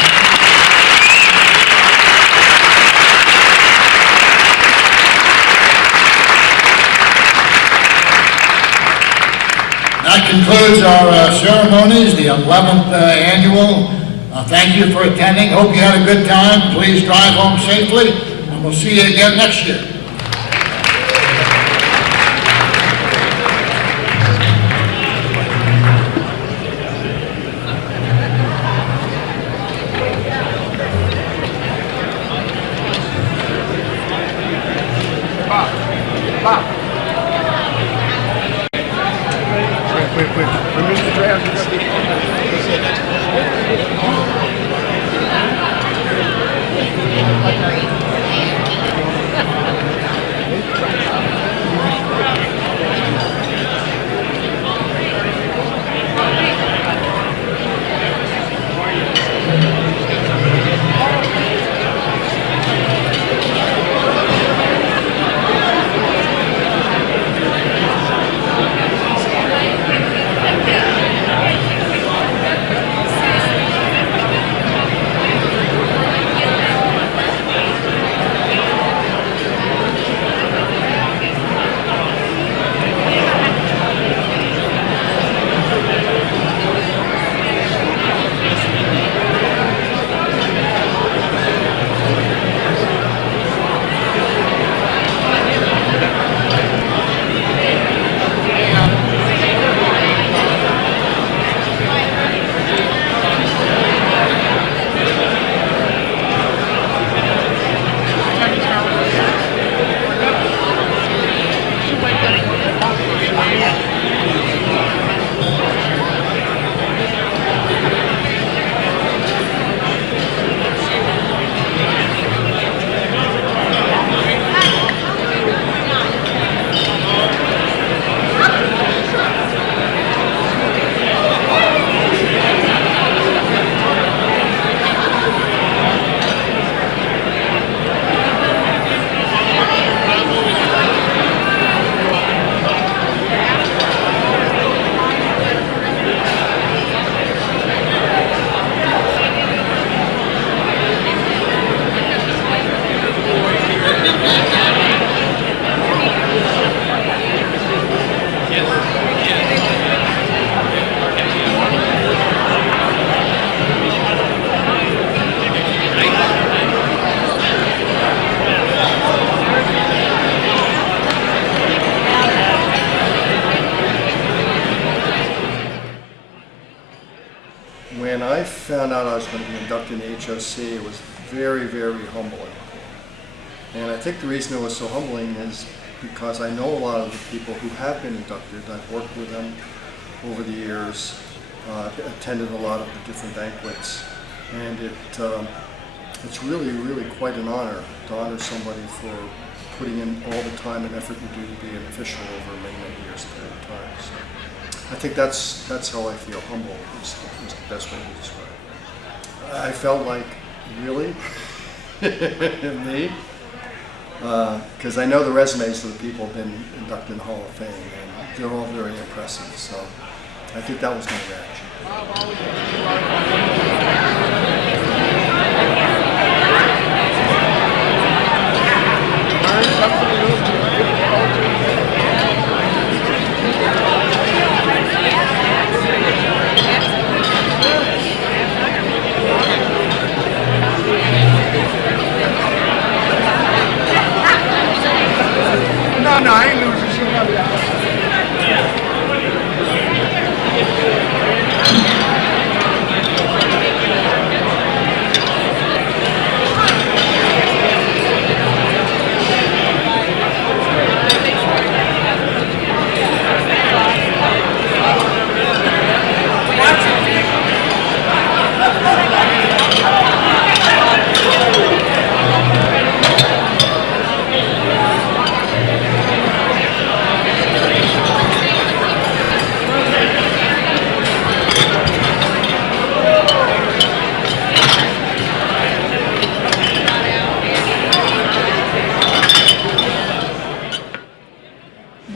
That concludes our ceremonies, the 11th annual. Thank you for attending. Hope you had a good time. Please drive home safely, and we'll see you again next year. When I found out I was going to be inducted in HOC, it was very, very humbling. And I think the reason it was so humbling is because I know a lot of the people who have been inducted. I've worked with them over the years, attended a lot of the different banquets, and it's really, really quite an honor to honor somebody for putting in all the time and effort you do to be an official over many, many years period of time. So I think that's how I feel. Humble is the best way to describe it. I felt like, really? Me? Because I know the resumes of the people who have been inducted in the Hall of Fame, and they're all very impressive. So I think that was my reaction. No, I ain't losing. She'll not be out.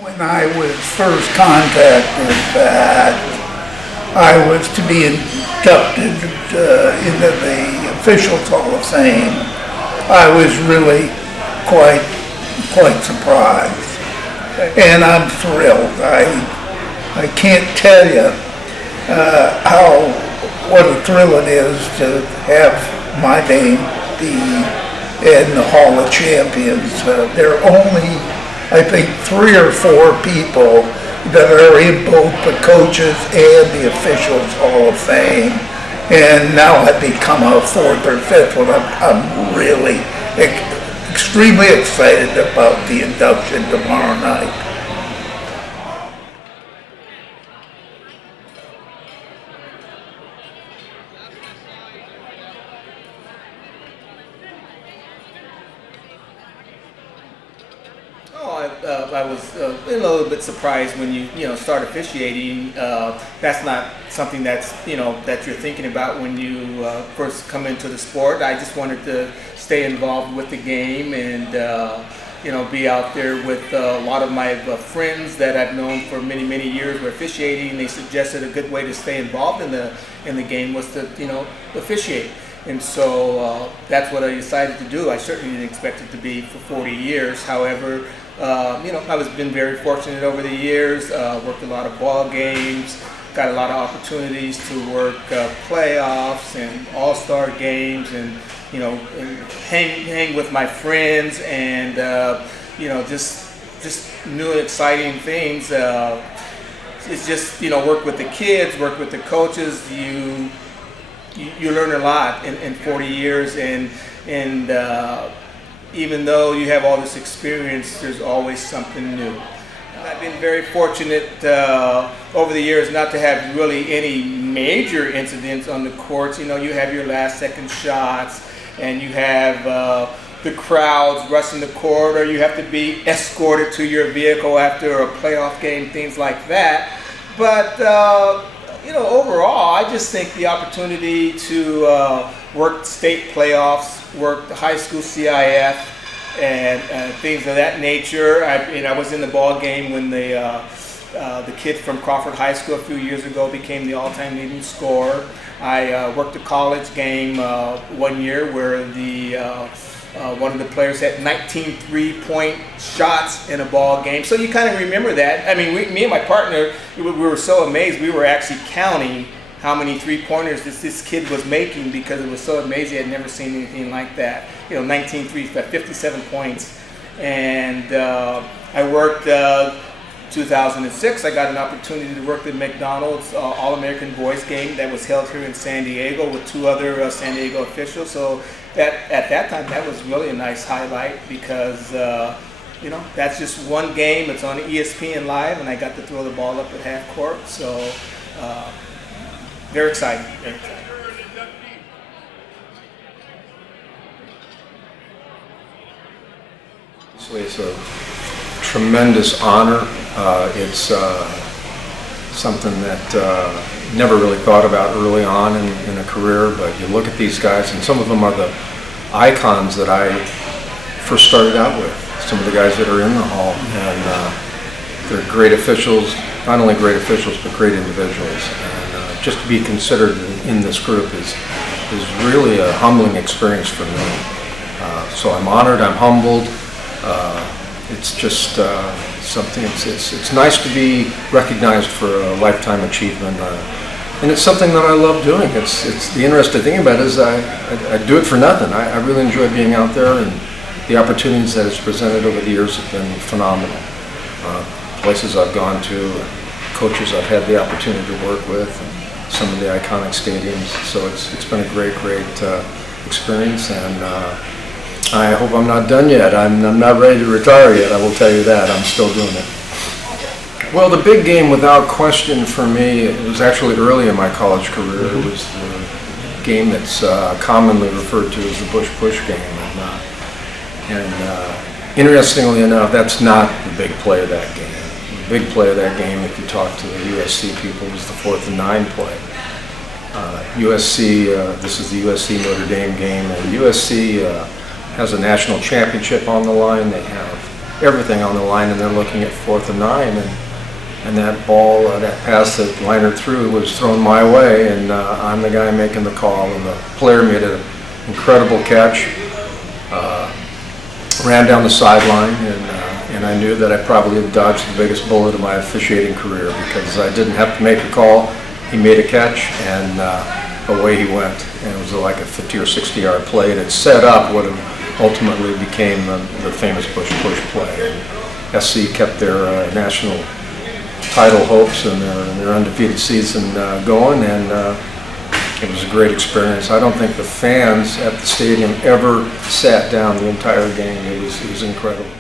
When I was first contacted that I was to be inducted into the Officials Hall of Fame, I was really quite surprised, and I'm thrilled. I can't tell you what a thrill it is to have my name be in the Hall of Champions. There are only, I think, 3 or 4 people that are in both the Coaches and the Officials Hall of Fame. And now I've become a 4th or 5th one. I'm really extremely excited about the induction tomorrow night. I was a little bit surprised when you start officiating. That's not something that's that you're thinking about when you first come into the sport. I just wanted to stay involved with the game and be out there with a lot of my friends that I've known for many years were officiating. They suggested a good way to stay involved in the game was to officiate. And so that's what I decided to do. I certainly didn't expect it to be for 40 years. However, I've been very fortunate over the years, worked a lot of ball games, got a lot of opportunities to work playoffs and all-star games and, and hang with my friends and, just new exciting things. It's just, work with the kids, work with the coaches. You learn a lot in 40 years and even though you have all this experience, there's always something new. I've been very fortunate over the years not to have really any major incidents on the courts. You have your last second shots and you have the crowds rushing the court, or you have to be escorted to your vehicle after a playoff game, things like that. But overall, I just think the opportunity to work state playoffs, work the high school CIF, and things of that nature. I was in the ball game when the kid from Crawford High School a few years ago became the all-time leading scorer. I worked a college game 1 year where one of the players had 19 three-point shots in a ball game. So you kind of remember that. I mean, me and my partner, we were so amazed. We were actually counting how many three-pointers this kid was making because it was so amazing. I had never seen anything like that. 19 threes, 57 points. And I worked 2006. I got an opportunity to work the McDonald's All-American Boys game that was held here in San Diego with 2 other San Diego officials. So at that time, that was really a nice highlight because that's just one game. It's on ESPN Live, and I got to throw the ball up at half court. So very exciting. Very exciting. It's a tremendous honor. It's something that never really thought about early on in a career, but you look at these guys, and some of them are the icons that I first started out with, some of the guys that are in the hall, and they're great officials, not only great officials, but great individuals. And just to be considered in this group is really a humbling experience for me. So I'm honored, I'm humbled. It's just something, it's nice to be recognized for a lifetime achievement. And it's something that I love doing. It's the interesting thing about it is I do it for nothing. I really enjoy being out there, and the opportunities that it's presented over the years have been phenomenal. Places I've gone to, coaches I've had the opportunity to work with, and some of the iconic stadiums. So it's been a great experience, and I hope I'm not done yet. I'm not ready to retire yet, I will tell you that. I'm still doing it. Well, the big game, without question for me, it was actually early in my college career. It was the game that's commonly referred to as the Bush-Push game. And interestingly enough, that's not the big play of that game. The big play of that game, if you talk to the USC people, was the 4th and 9 play. USC, this is the USC Notre Dame game, and USC has a national championship on the line. They have everything on the line, and they're looking at 4th and 9, and that ball, that pass that Leinart threw was thrown my way, and I'm the guy making the call, and the player made an incredible catch, ran down the sideline, and I knew that I probably had dodged the biggest bullet of my officiating career, because I didn't have to make a call. He made a catch, and away he went. And it was like a 50 or 60-yard play, and it set up what ultimately became the famous Bush-Push play. And SC kept their national title hopes and their undefeated season going, and it was a great experience. I don't think the fans at the stadium ever sat down the entire game. It was incredible.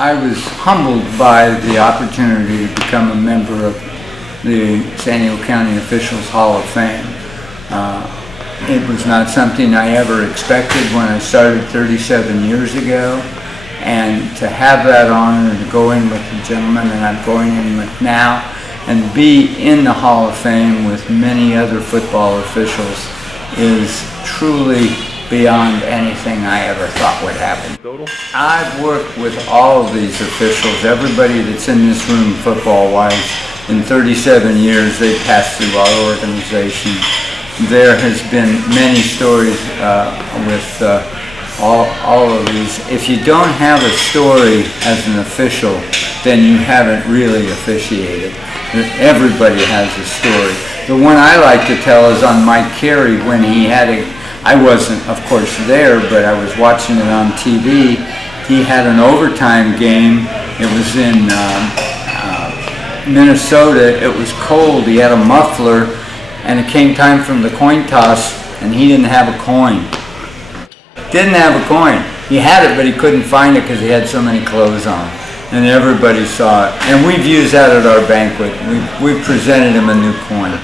I was humbled by the opportunity to become a member of the San Diego County Officials Hall of Fame. It was not something I ever expected when I started 37 years ago, and to have that honor to go in with the gentleman that I'm going in with now and be in the Hall of Fame with many other football officials is truly beyond anything I ever thought would happen. I've worked with all of these officials, everybody that's in this room football-wise. In 37 years, they've passed through our organization. There has been many stories with all of these. If you don't have a story as an official, then you haven't really officiated. Everybody has a story. The one I like to tell is on Mike Carey when he had I wasn't, of course, there, but I was watching it on TV. He had an overtime game. It was in Minnesota. It was cold. He had a muffler, and it came time from the coin toss, and he didn't have a coin. Didn't have a coin. He had it, but he couldn't find it because he had so many clothes on. And everybody saw it. And we've used that at our banquet. We've presented him a new coin.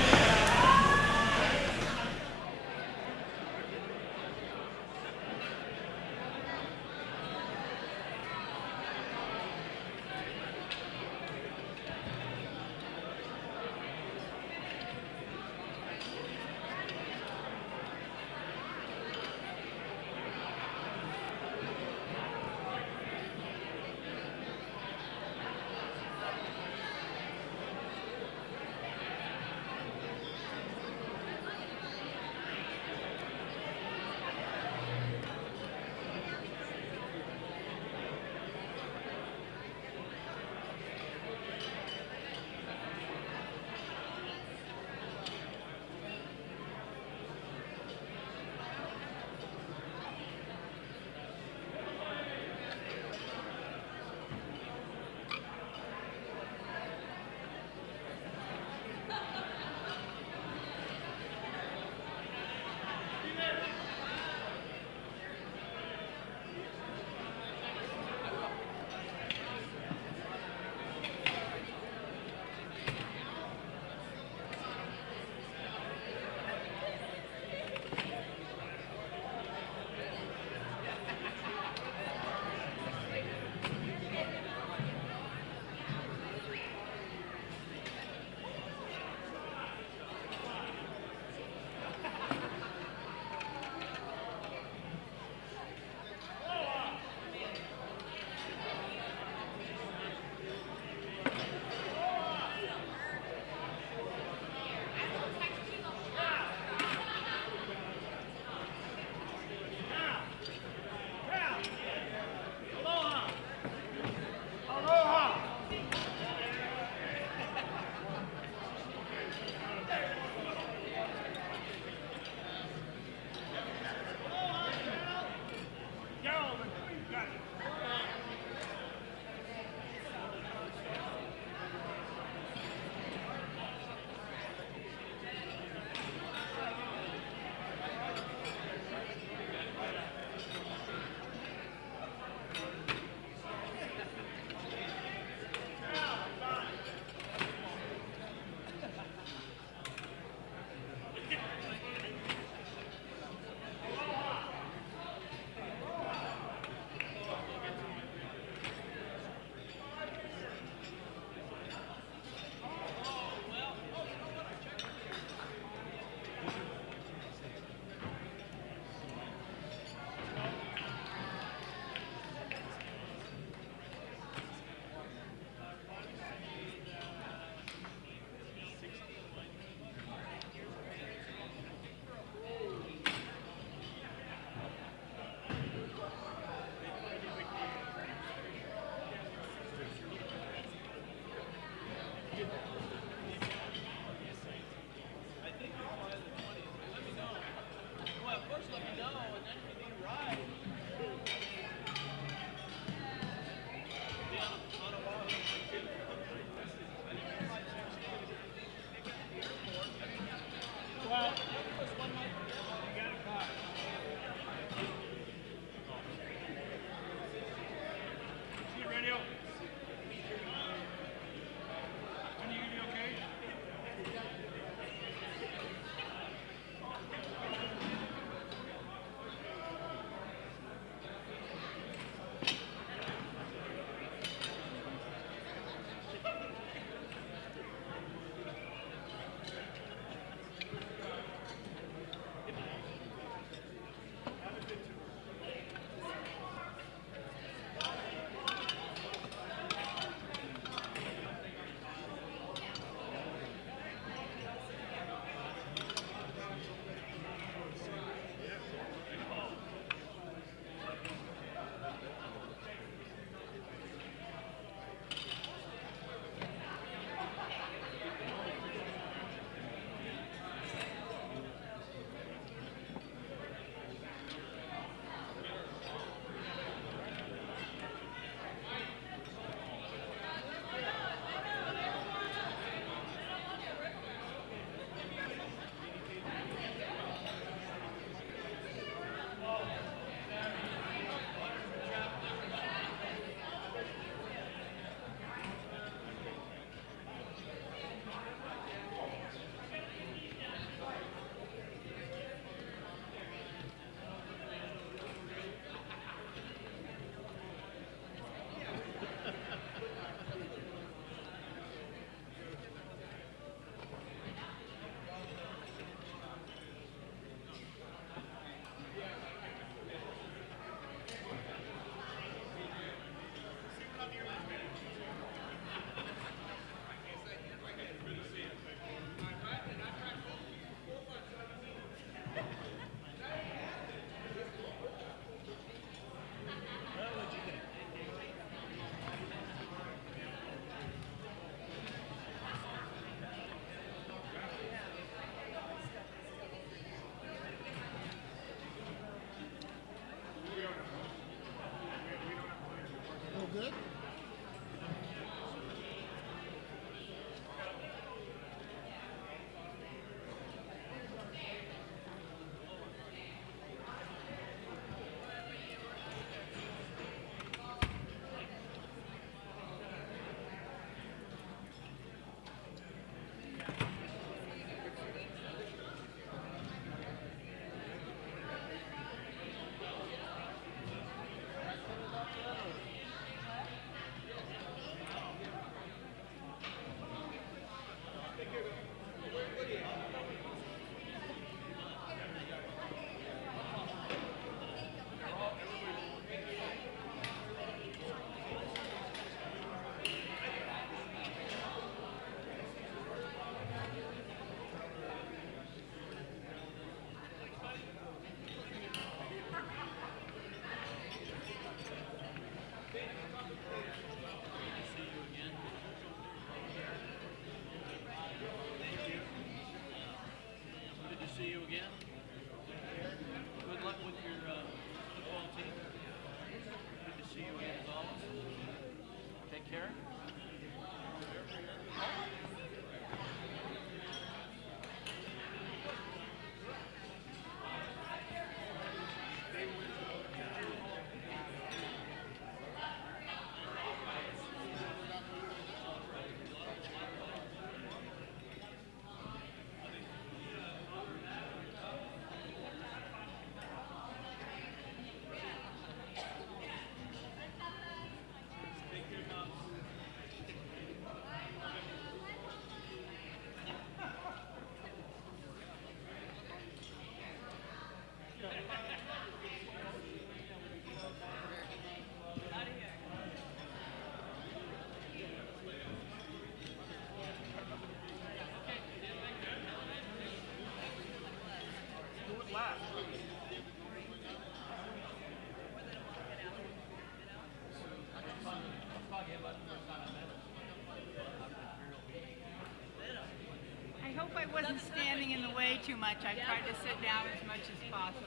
wasn't standing in the way too much, I tried to sit down as much as possible.